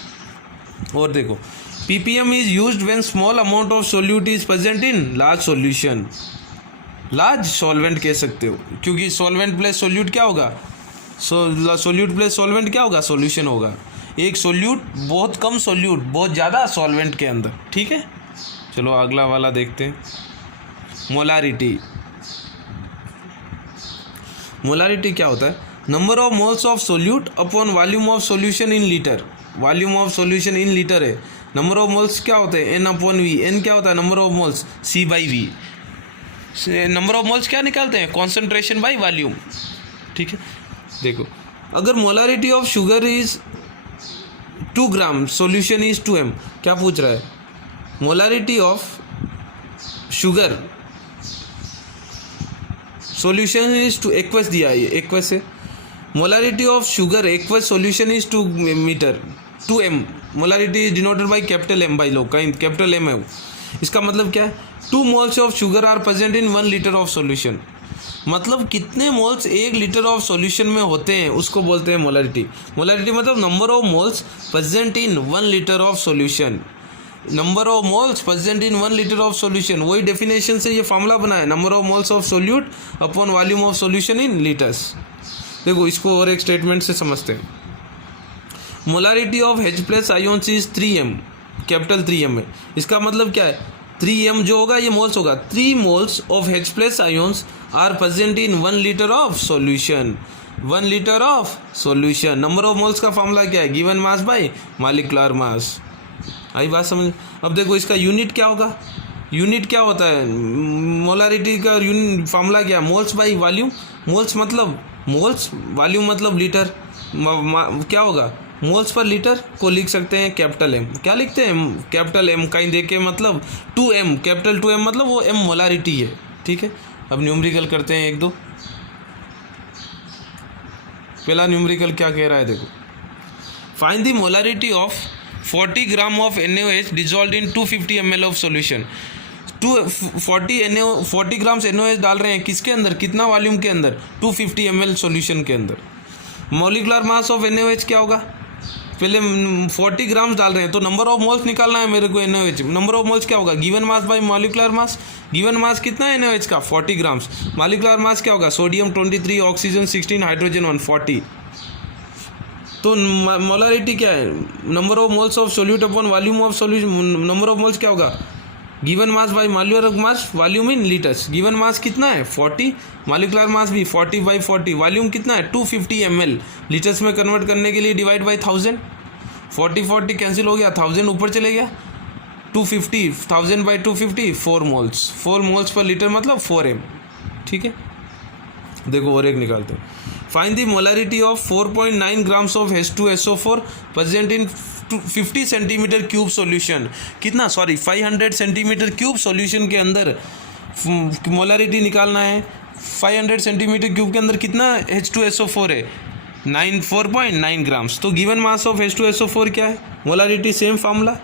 और देखो ppm is used when small amount of solute is present in large solution. Large solvent कह सकते हो, क्योंकि सॉल्वेंट प्लस सोल्यूट क्या होगा? सोल्यूट प्लस सॉल्वेंट क्या होगा? सॉल्यूशन होगा। एक सोल्यूट, बहुत कम सोल्यूट, बहुत ज़्यादा सॉल्वेंट के अंदर। ठीक है, चलो अगला वाला देखते हैं। मोलारिटी। मोलारिटी क्या होता है? Number of moles of solute upon volume of solution in litre. Volume of solution in litre है, नंबर ऑफ मोल्स क्या होते हैं? n/v। n क्या होता है? Number of moles, c/v। Number of moles क्या निकालते हैं? Concentration by volume. ठीक है, देखो अगर molarity of sugar is 2 gram, solution is 2m, क्या पूछ रहा है? Molarity of sugar, solution is 2, aqueous दिया है, ये एक्वस है। Molarity of sugar aqueous solution is 2 meter, 2m। Molarity is denoted by capital M by लोग, कहीं कैपिटल M है। इसका मतलब क्या है? 2 moles of sugar are present in 1 litre of solution. मतलब कितने मोल्स 1 लीटर ऑफ सॉल्यूशन में होते हैं उसको बोलते हैं मोलारिटी। मोलारिटी मतलब number of moles present in 1 litre of solution. Number of moles present in 1 litre of solution, वही डेफिनेशन से ये फॉर्मूला बना है, number of moles of solute upon volume of solution in litres. देखो इसको और एक स्टेटमेंट से समझते हैं। Molarity of H+ ions is 3m, capital 3m है। इसका मतलब क्या है? 3m जो होगा ये मोल्स होगा। 3 moles of H+ ions are present in 1 litre of solution. 1 litre of solution, number of moles का फॉर्मूला क्या है? Given mass by molecular mass. आई बात समझ? अब देखो इसका यूनिट क्या होगा? यूनिट क्या होता है? मोलारिटी का यूनिट फॉर्मूला क्या है? Moles by volume. मोल्स मतलब मोल्स, वॉल्यूम मतलब लीटर। क्या होगा? मोल्स पर लीटर को लिख सकते हैं कैपिटल M। क्या लिखते हैं? Capital M। कहीं देखे मतलब 2m, कैपिटल 2m मतलब वो m मोलारिटी है। ठीक है, अब न्यूमेरिकल करते हैं 1-2। पहला न्यूमेरिकल क्या कह रहा है? देखो, find the molarity of 40 gram of NaOH dissolve in 250 ml of solution. 40 grams NaOH डाल रहे हैं किसके अंदर? कितना वॉल्यूम के अंदर? 250 ml सॉल्यूशन के अंदर। मॉलिक्यूलर मास ऑफ NaOH क्या होगा? पहले 40 ग्राम्स डाल रहे हैं तो नंबर ऑफ मोल्स निकालना है मेरे को NaOH। नंबर ऑफ मोल्स क्या होगा, given mass by molecular mass. Given mass कितना है NaOH का, 40 ग्राम्स। मॉलिक्यूलर मास क्या होगा, सोडियम 23, ऑक्सीजन 16, हाइड्रोजन 1, 40। तो मोलारिटी क्या है, number of moles of solute upon volume of solution. Number of moles क्या होगा, given mass by molecular mass, volume in litres. Given mass कितना है 40, मॉलिक्यूलर मास भी 40 बाई 40, वॉल्यूम कितना है 250 ml। लीटर्स में कन्वर्ट करने के लिए डिवाइड बाई 1000, 40 कैंसिल हो गया, 1000 ऊपर चले गया, 250, 1000 by 250, 4 moles. 4 moles per litre मतलब 4m। ठीक है, देखो और एक निकालते हैं। Find the molarity of 4.9 grams of H2SO4 present in 50 centimetre cube solution. कितना, सॉरी 500 सेंटीमीटर क्यूब सॉल्यूशन के अंदर मोलारिटी निकालना है। 500 सेंटीमीटर क्यूब के अंदर कितना H2SO4 है, 4.9 ग्राम्स। तो गिवन मास ऑफ H2SO4 क्या है, molarity same formula,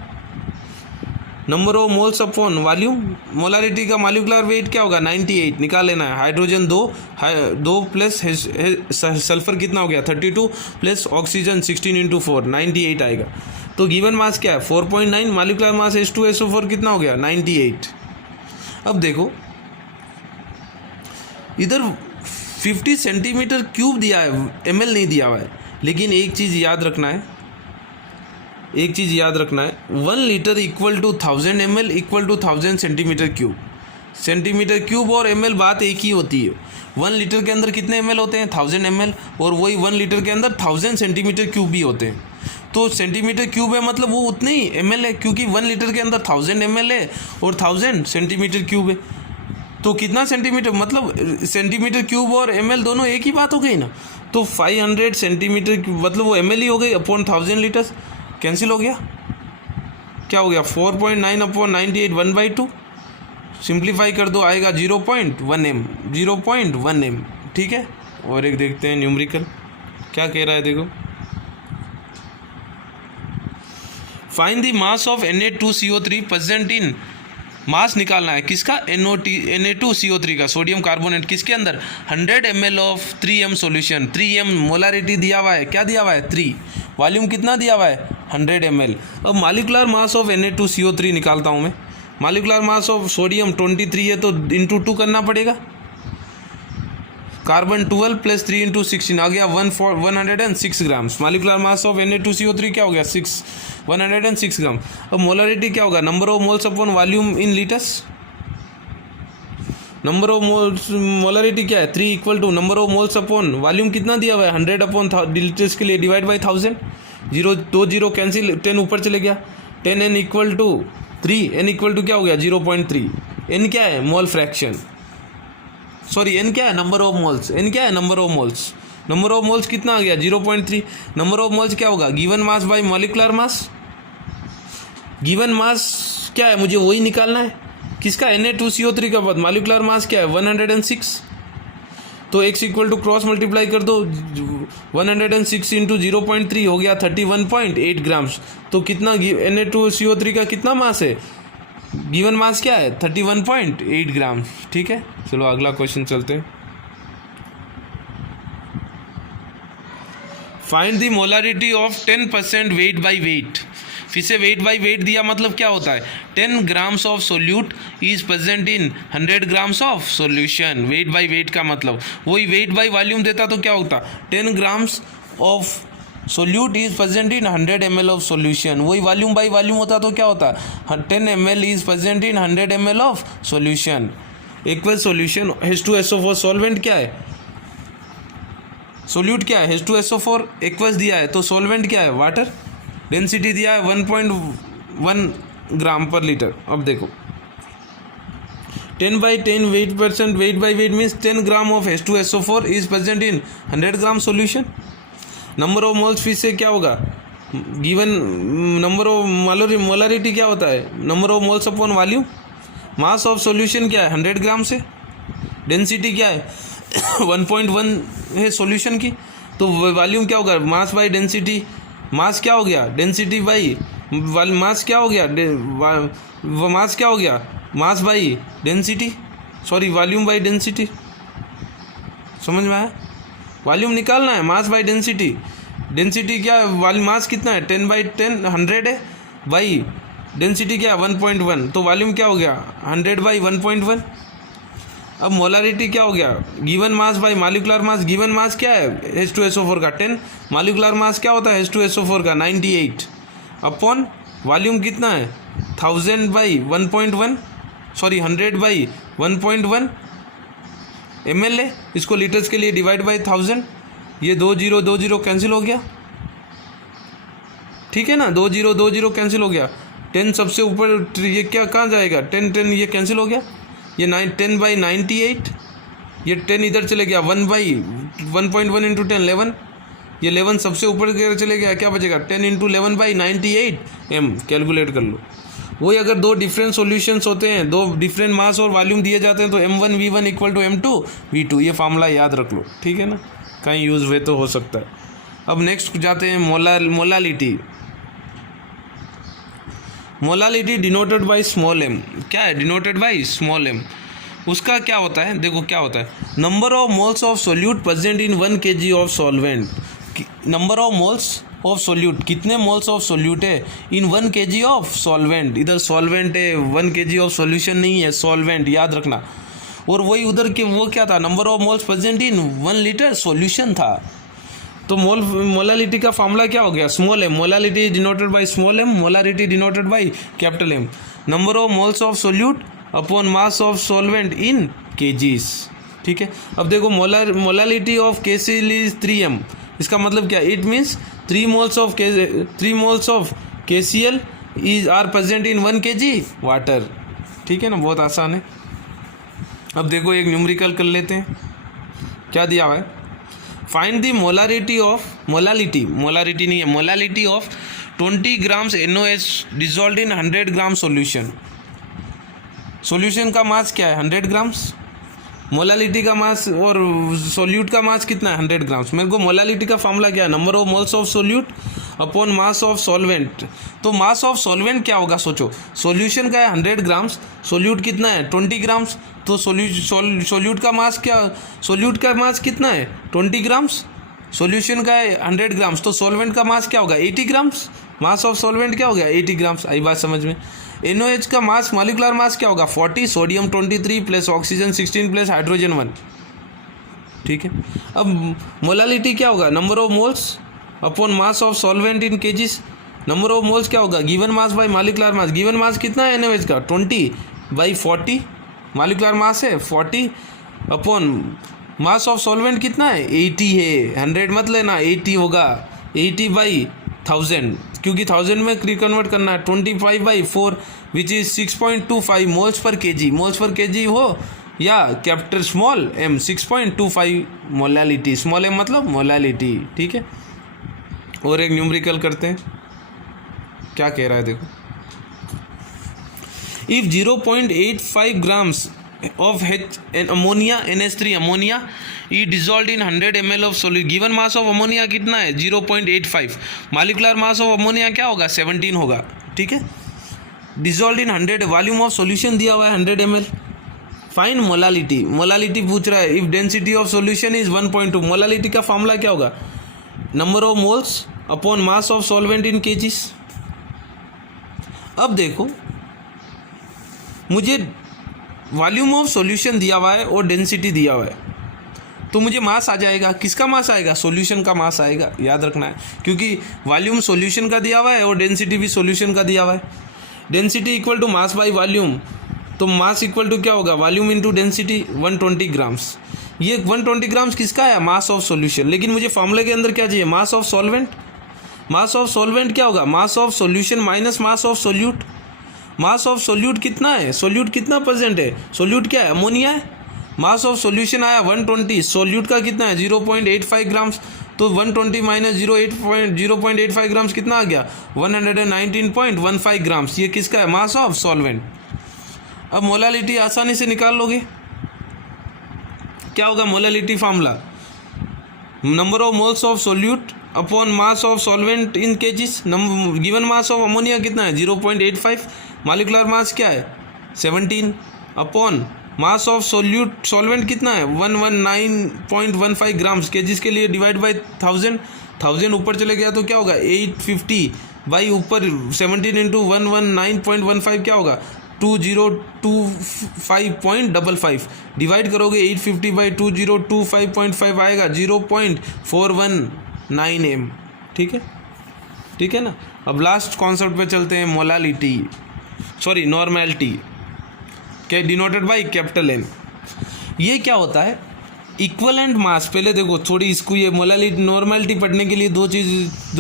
number of moles upon volume. Molarity का मॉलिक्यूलर वेट क्या होगा 98, निकाल लेना है। हाइड्रोजन 2 प्लस सल्फर कितना हो गया 32 प्लस ऑक्सीजन 16 × 4, 98 आएगा। तो गिवन मास क्या है 4.9, मॉलिक्यूलर मास H2SO4 कितना हो गया 98। अब देखो इधर 50 सेंटीमीटर क्यूब दिया है, ml नहीं दिया हुआ है, लेकिन एक चीज़ याद रखना है, 1 litre equal to 1000 ml equal to 1000 centimetre cube. Centimetre cube और ml बात एक ही होती है। 1 लीटर के अंदर कितने ml होते हैं 1000 ml, और वही 1 लीटर के अंदर 1000 सेंटीमीटर क्यूब भी होते हैं। तो सेंटीमीटर क्यूब है मतलब वो उतने ही ml है, क्योंकि 1 लीटर के अंदर 1000 ml है और 1000 सेंटीमीटर क्यूब है। तो कितना सेंटीमीटर, मतलब सेंटीमीटर क्यूब और ml दोनों एक ही बात हो गई ना। तो 500 सेंटीमीटर मतलब वो ml ही हो गई अपॉन 1000 लीटर्स, कैंसिल हो गया, क्या हो गया 4.9 अपॉन 98, 1/2। सिंप्लीफाई कर दो, आएगा 0.1 m। ठीक है, और एक देखते हैं न्यूमेरिकल क्या कह रहा है, देखो। Find the mass of Na2CO3 present in, mass निकालना है किसका, Na2CO3 का, सोडियम कार्बोनेट, किसके अंदर 100 ml of 3m solution. 3m molarity दिया हुआ है, क्या दिया हुआ है 3, वॉल्यूम कितना दिया हुआ है 100 ml। अब मॉलिक्यूलर मास ऑफ Na2CO3 निकालता हूँ मैं। मॉलिक्यूलर मास ऑफ सोडियम 23 है तो इंटू 2 करना पड़ेगा। कार्बन 12 प्लस 3 × 16 आ गया 106 grams. Molecular mass of Na2CO3 क्या हो गया 106 ग्राम। अब मोलारिटी क्या होगा, number of moles upon volume in litres. Number of moles, molarity क्या है 3 equal to number of moles upon volume कितना दिया हुआ है 100 अपॉन लीटर्स के लिए डिवाइड बाई 1000। 0 कैंसिल, 10 ऊपर चले गया, 10 n equal to 3, n equal to क्या हो गया 0.3। n क्या है मोल फ्रैक्शन, सॉरी n क्या है नंबर ऑफ मोल्स, n क्या है number of moles. Number of moles कितना आ गया 0.3। नंबर ऑफ मोल्स क्या होगा, given mass by molecular mass. Given mass क्या है मुझे वही निकालना है, किसका Na2CO3 का बाद मॉलिक्यूलर मास क्या है 106। तो x equal to cross multiply कर दो, 106 इंटू 0.3 हो गया 31.8 ग्राम्स। तो कितना Na2CO3 का कितना मास है, गिवन मास क्या है 31.8 ग्राम। ठीक है, चलो अगला क्वेश्चन चलते हैं। Find the molarity of 10% wait by wait. फिर से वेट बाय वेट दिया मतलब क्या होता है 10 grams of solute is present in 100 grams of solution. Wait by wait का मतलब वही वेट बाय वॉल्यूम देता तो क्या होता 10 grams of solute is present in 100 ml of solution. वही वॉल्यूम बाय वॉल्यूम होता तो क्या होता 10 ml is present in 100 ml of solution. Aqueous solution H2SO4 solvent क्या है, सोल्यूट क्या है H2SO4, एक्वस दिया है तो सॉल्वेंट क्या है वाटर। डेंसिटी दिया है 1.1 ग्राम पर लीटर। अब देखो 10/10 weight weight by weight means 10 gram of H2SO4 is present in 100 gram solution. Number of moles फिर से क्या होगा, गिवन नंबर ऑफ मोलारिटी क्या होता है number of moles upon volume. Mass of solution क्या है 100 ग्राम से, डेंसिटी क्या है 1.1 है सॉल्यूशन की, तो वॉल्यूम क्या होगा मास बाय डेंसिटी। मास क्या हो गया डेंसिटी बाई मास क्या हो गया मास क्या हो गया mass by density, sorry volume by density. समझ में आया, वॉल्यूम निकालना है मास बाई डेंसिटी। डेंसिटी क्या वॉल्यूम मास कितना है 10/10 100 है बाई डेंसिटी क्या 1.1 तो वॉल्यूम क्या हो गया 100/1.1। अब मोलारिटी क्या हो गया given mass by molecular mass. Given mass क्या है H2SO4 का 10, मॉलिक्यूलर मास क्या होता है H2SO4 का 98 अपॉन वॉल्यूम कितना है 1000/1.1 सॉरी 100/1.1 ml है। इसको लीटर्स के लिए डिवाइड बाई 1000, ये 20 कैंसिल हो गया, ठीक है ना, 20 कैंसिल हो गया। 10 सबसे ऊपर ये क्या कहाँ जाएगा 10 ये कैंसिल हो गया, ये 10/98, ये 10 इधर चले गया 1/1.1 इंटू 10 11, ये 11 सबसे ऊपर चले गया, क्या बचेगा 10 इंटू 11/98 m। कैलकुलेट कर लो। वही अगर दो डिफरेंट सॉल्यूशंस होते हैं, दो डिफरेंट मास और वॉल्यूम दिए जाते हैं तो m1v1 इक्वल टू m2v2, ये फार्मूला याद रख लो, ठीक है ना, कहीं यूज़ हुए तो हो सकता है। अब नेक्स्ट जाते हैं molality. Molality denoted by small m। क्या है डिनोटेड बाय स्मॉल m, उसका क्या होता है, देखो क्या होता है number of moles of solute present in 1 kg of solvent. Number of moles of solute, कितने मोल्स ऑफ सोल्यूट है इन 1 kg ऑफ सॉल्वेंट। इधर सॉल्वेंट है 1 kg ऑफ सॉल्यूशन नहीं है, सॉल्वेंट याद रखना। और वही उधर के वो क्या था number of moles present in 1 litre solution था। तो मोलालिटी का फॉर्मूला क्या हो गया small m। Molality denoted by small m, molarity denoted by capital M। Number of moles of solute upon mass of solvent in kgs, ठीक है। अब देखो molality of KCl is 3m, इसका मतलब क्या, it means 3 moles of KCl is are present in 1 kg water, ठीक है ना, बहुत आसान है। अब देखो एक न्यूमेरिकल कर लेते हैं, क्या दिया हुआ है, find the molarity of 20 grams NOH dissolve in 100 gram solution. Solution का मास क्या है 100 ग्राम्स, मोलालिटी का मास और सोल्यूट का मास कितना है 100 ग्राम्स। मेरे को मोलालिटी का फॉर्मूला क्या है number of moles of solute upon mass of solvent. तो मास ऑफ सॉल्वेंट क्या होगा सोचो, सॉल्यूशन का है 100 ग्राम्स, सोल्यूट कितना है 20 ग्राम्स, तो सोल्यूट का मास कितना है 20 ग्राम्स, सॉल्यूशन का है 100 ग्राम्स, तो सॉल्वेंट का मास क्या होगा 80 ग्राम्स, मास ऑफ सॉल्वेंट क्या हो गया 80 ग्राम्स। आई बात समझ में। NOH का मास मॉलिक्यूलर मास क्या होगा 40, sodium 23 plus oxygen 16 plus hydrogen 1, ठीक है। अब मोलालिटी क्या होगा number of moles upon mass of solvent in KGs. Number of moles क्या होगा given mass by molecular mass. Given mass कितना है NOH का 20/40, मॉलिक्यूलर मास है 40 अपॉन मास ऑफ सॉल्वेंट कितना है 80 है, 100 मत लेना 80 होगा, 80/1000 क्योंकि 1000 में रिकन्वर्ट करना है, 25/4 which is 6.25 moles per KG. Moles per KG हो या capital small m 6.25 molality, small m मतलब मोलालिटी, ठीक है। और एक न्यूमेरिकल करते हैं, क्या कह रहा है देखो, if 0.85 grams of ammonia NH3 ammonia is dissolved in 100 ml of solid, given mass of ammonia कितना है 0.85, molecular mass of ammonia क्या होगा 17 होगा, ठीक है। dissolved in 100, volume of solution दिया हुआ है 100 ml। फाइंड मोलालिटी पूछ रहा है, if density of solution is 1.2, molality का फॉर्मूला क्या होगा number of moles upon mass of solvent in KGs. अब देखो मुझे वॉल्यूम ऑफ सॉल्यूशन दिया हुआ है और डेंसिटी दिया हुआ है, तो मुझे मास आ जाएगा, किसका मास आएगा सॉल्यूशन का मास आएगा, याद रखना है, क्योंकि वॉल्यूम सॉल्यूशन का दिया हुआ है और डेंसिटी भी सॉल्यूशन का दिया हुआ है। Density equal to mass by volume, तो मास इक्वल टू क्या होगा वॉल्यूम इंटू डेंसिटी 120 ग्राम्स। ये 120 ग्राम्स किसका है मास ऑफ सॉल्यूशन, लेकिन मुझे फॉर्मूले के अंदर क्या चाहिए mass of solvent. Mass of solvent क्या होगा मास of solution minus mass of solute. Mass of solute कितना है, सोल्यूट कितना परसेंट है, सोल्यूट क्या है अमोनिया है, मास ऑफ सॉल्यूशन आया 120, सोल्यूट का कितना है 0.85 ग्राम्स, तो 120 माइनस 0.85 ग्राम्स कितना आ गया 119.15 ग्राम्स, ये किसका है मास ऑफ सॉल्वेंट। अब मोलालिटी आसानी से निकाल लोगे, क्या होगा molality formula number of moles of solute upon mass of solvent in KGs. Given mass of ammonia कितना है 0.85, मॉलिक्यूलर मास क्या है 17 अपॉन मास ऑफ सॉल्वेंट कितना है 119.15 ग्राम्स, केजीज के लिए डिवाइड बाय 1000, 1000 ऊपर चले गया तो क्या होगा 850 बाई ऊपर 17 इंटू 119.15 क्या होगा 2025.55 डिवाइड करोगे 850 बाई 2025.5 आएगा 0.419 m। ठीक है ना। अब लास्ट कॉन्सेप्ट पे चलते हैं, मोलालिटी सॉरी नॉर्मेलिटी क्या डिनोटेड बाई कैपिटल N। ये क्या होता है, इक्वलेंट मास। पहले देखो थोड़ी इसको ये मोलालिटी नॉर्मेलिटी पढ़ने के लिए दो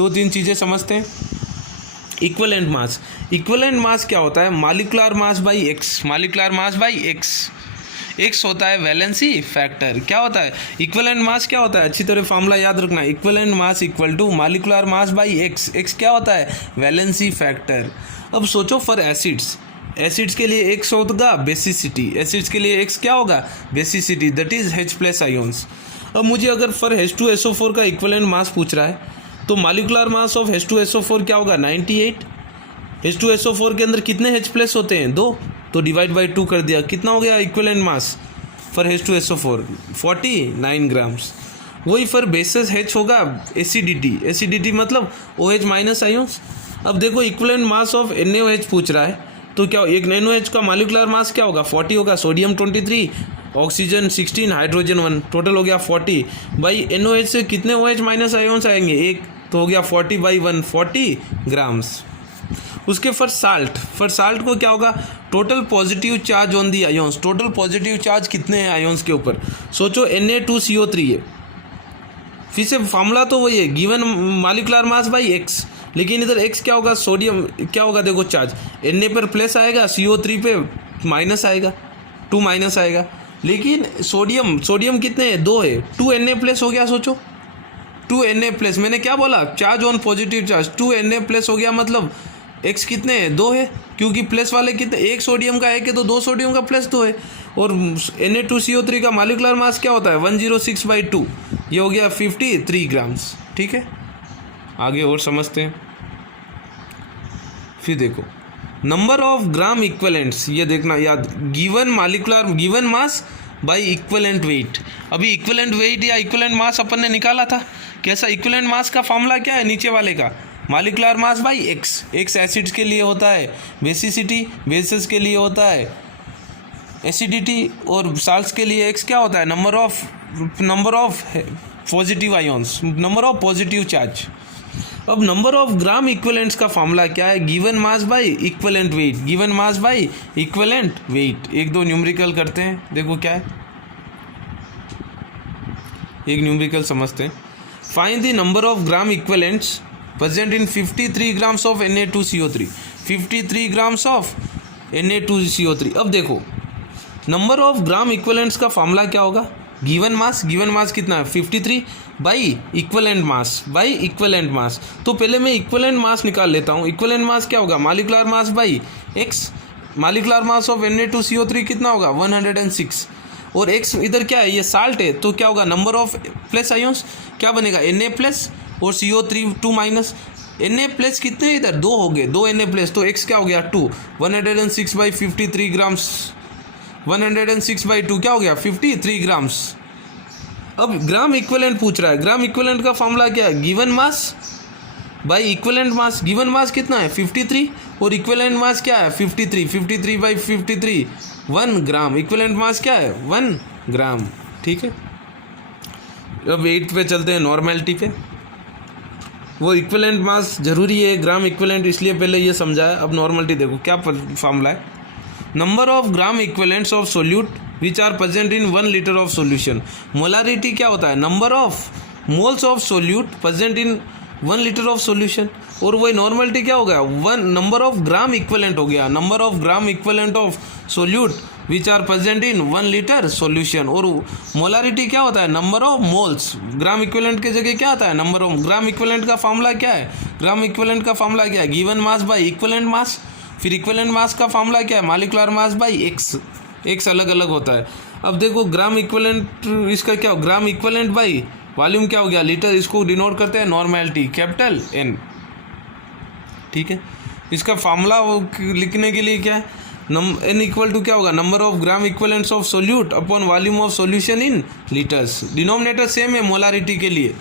तीन चीज़ें समझते हैं। इक्वलेंट मास क्या होता है, molecular mass by x. X होता है वैलेंसी फैक्टर। क्या होता है इक्वलेंट मास, क्या होता है अच्छी तरह फॉर्मूला याद रखना, equivalent mass equal to molecular mass by X क्या होता है वैलेंसी फैक्टर। अब सोचो फॉर एसिड्स के लिए एक्स होगा बेसिसिटी, एसिड्स के लिए एक्स क्या होगा basicity, that is H+ ions. अब मुझे अगर फॉर H2SO4 का इक्वलेंट मास पूछ रहा है तो मॉलिक्यूलर मास ऑफ H2SO4 क्या होगा 98। H2SO4 के अंदर कितने H+ होते हैं 2, तो डिवाइड बाई 2 कर दिया, कितना हो गया equivalent mass for H2SO4 49 grams. वही फॉर बेसिस H होगा एसिडिटी मतलब OH- आयोन्स। अब देखो इक्वलेंट मास ऑफ NaOH पूछ रहा है तो क्या एक NaOH का मॉलिक्यूलर मास क्या होगा 40 होगा, सोडियम 23, ऑक्सीजन 16, हाइड्रोजन 1, टोटल हो गया 40। भाई NaOH से कितने OH- आयोन्स आएंगे 1, तो हो गया 40 बाई 1 40 ग्राम्स। उसके फॉर साल्ट को क्या होगा total positive charge on the ions, total positive charge कितने हैं आयोन्स के ऊपर। सोचो Na2CO3 है, फिर से फॉर्मूला तो वही है given molecular mass by x, लेकिन इधर एक्स क्या होगा सोडियम क्या होगा देखो चार्ज Na पर प्लस आएगा CO3 पे माइनस आएगा 2 माइनस आएगा, लेकिन सोडियम कितने हैं 2 है 2 Na+ हो गया। सोचो 2 Na+, मैंने क्या बोला charge on positive charge 2 Na+ हो गया, मतलब एक्स कितने हैं 2 है, क्योंकि प्लस वाले कितने एक सोडियम का एक है तो 2 सोडियम का प्लस 2 है। और Na2CO3 का मॉलिक्यूलर मास क्या होता है 106/2, ये हो गया 53 ग्राम्स। ठीक है, आगे और समझते हैं। फिर देखो नंबर ऑफ ग्राम इक्वलेंट्स, ये देखना याद, given mass by equivalent weight. अभी इक्वलेंट वेट या इक्वलेंट मास अपन ने निकाला था, कैसा इक्वलेंट मास का फॉर्मूला क्या है नीचे वाले का molecular mass by x acids के लिए होता है बेसिसिटी, बेसिस के लिए होता है एसिडिटी, और साल्ट्स के लिए एक्स क्या होता है number of positive ions, number of positive charge. अब नंबर ऑफ ग्राम इक्विवेलेंट्स का फॉर्मूला क्या है given mass by equivalent weight, given mass by equivalent weight. एक दो न्यूमेरिकल करते हैं, देखो क्या है, एक न्यूमेरिकल समझते हैं। Find the number of gram equivalents present in 53 grams of Na2CO3, 53 grams of Na2CO3। अब देखो नंबर ऑफ ग्राम इक्विवेलेंट्स का फॉर्मूला क्या होगा, गिवन मास कितना है 53 बाई इक्विवेलेंट मास। तो पहले मैं इक्विवेलेंट मास निकाल लेता हूँ। इक्विवेलेंट मास क्या होगा molecular mass by x, molecular mass of Na2CO3 कितना होगा 106, और एक्स इधर क्या है ये साल्ट है, तो क्या होगा नंबर ऑफ प्लस आयोन्स क्या बनेगा Na+ और CO3 2 माइनस। Na+ कितने इधर 2 हो गए, 2 Na+, तो x क्या हो गया 2, 106/53 ग्राम्स, 106/2 क्या हो गया 53 ग्राम्स। अब ग्राम इक्विवेलेंट पूछ रहा है, ग्राम इक्विवेलेंट का फॉर्मूला क्या है given mass by equivalent mass. Given mass कितना है 53 और इक्विवेलेंट मास क्या है 53/53 1 ग्राम, इक्विवेलेंट मास क्या है 1 ग्राम। ठीक है, अब 8 पे चलते हैं नॉर्मेलिटी पे। वो इक्विवेलेंट मास जरूरी है ग्राम इक्विवेलेंट, इसलिए पहले ये समझाया। अब नॉर्मेलिटी देखो क्या फॉर्मूला है, number of gram equivalents of solute which are present in 1 litre of solution. Molarity क्या होता है number of moles of solute present in 1 litre of solution, और वही नॉर्मेलिटी क्या हो गया 1 नंबर ऑफ ग्राम इक्विवेलेंट हो गया, number of gram equivalent of solute which are present in 1 litre solution. और मोलारिटी क्या होता है number of moles, gram equivalent के जगह क्या आता है नंबर ऑफ। ग्राम इक्विवेलेंट का फॉर्मूला क्या है, ग्राम इक्विवेलेंट का फॉर्मूला क्या है given mass by equivalent mass. फिर इक्विवेलेंट मास का फॉर्मूला क्या है मॉलिक्यूलर मास बाई एक्स अलग अलग होता है। अब देखो ग्राम इक्विवेलेंट इसका क्या हो, ग्राम इक्विवेलेंट बाई वॉल्यूम क्या हो गया लीटर, इसको डिनोट करते हैं नॉर्मेलिटी कैपिटल N। ठीक है, इसका फॉर्मूला लिखने के लिए क्या है N इक्वल टू क्या होगा number of gram equivalents of solute upon volume of solution in litres. Denominator same है मोलारिटी के लिए,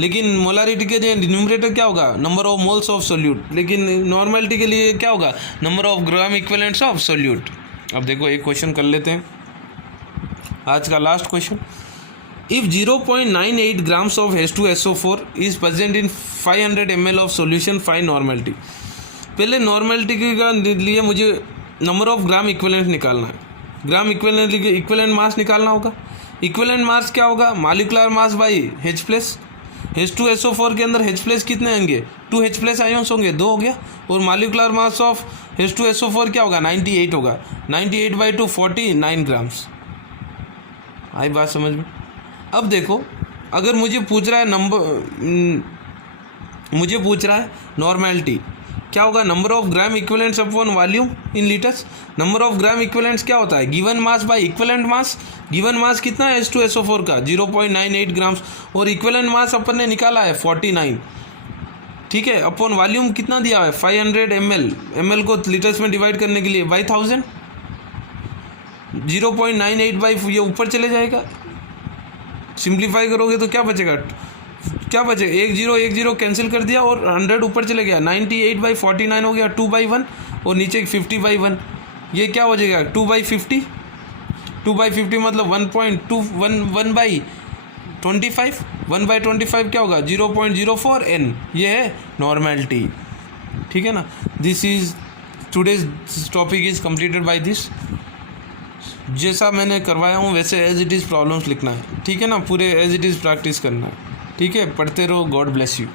लेकिन मोलारिटी के लिए न्यूमरेटर क्या होगा, number of moles of solute, लेकिन नॉर्मेलिटी के लिए क्या होगा, number of gram equivalents of solute. अब देखो एक क्वेश्चन कर लेते हैं, आज का last question. If 0.98 grams of H2SO4 is present in 500 ml of solution, find normality। पहले नॉर्मेलिटी के लिए मुझे नंबर ऑफ ग्राम इक्विवेलेंट निकालना है, ग्राम इक्विवेलेंट मास निकालना होगा। इक्विवेलेंट मास क्या होगा, molecular mass by H plus. H2SO4 के अंदर H प्लस कितने होंगे, 2 H प्लस आयन्स होंगे, 2 हो गया। और मॉलिक्यूलर मास ऑफ H2SO4 क्या होगा, 98 होगा, 98/2 49 ग्राम्स। आई बात समझ में। अब देखो अगर मुझे पूछ रहा है मुझे पूछ रहा है नॉर्मेलिटी क्या होगा, number of gram equivalents upon volume in litres. Number of gram equivalents क्या होता है, given mass by equivalent mass. Given mass कितना है H2SO4 का 0.98 ग्राम्स, और इक्विवेलेंट मास अपन ने निकाला है 49, ठीक है। अपॉन वॉल्यूम कितना दिया है 500 ml, ml को लीटर्स में डिवाइड करने के लिए बाई 1000, 0.98 बाई ये ऊपर चले जाएगा, सिंप्लीफाई करोगे तो क्या बचेगा, एक जीरो कैंसिल कर दिया और 100 ऊपर चले गया, 98/49 हो गया, 2/1 और नीचे 50/1, ये क्या हो जाएगा 2/50, 2/50 मतलब 1.25, 1/25 क्या होगा 0.04 n, ये है नॉर्मेलिटी, ठीक है ना। This is today's topic is completed by this. जैसा मैंने करवाया हूँ वैसे एज इट इज़ प्रॉब्लम्स लिखना है, ठीक है ना, पूरे एज इट इज़ प्रैक्टिस करना है, ठीक है। पढ़ते रहो, गॉड ब्लेस यू।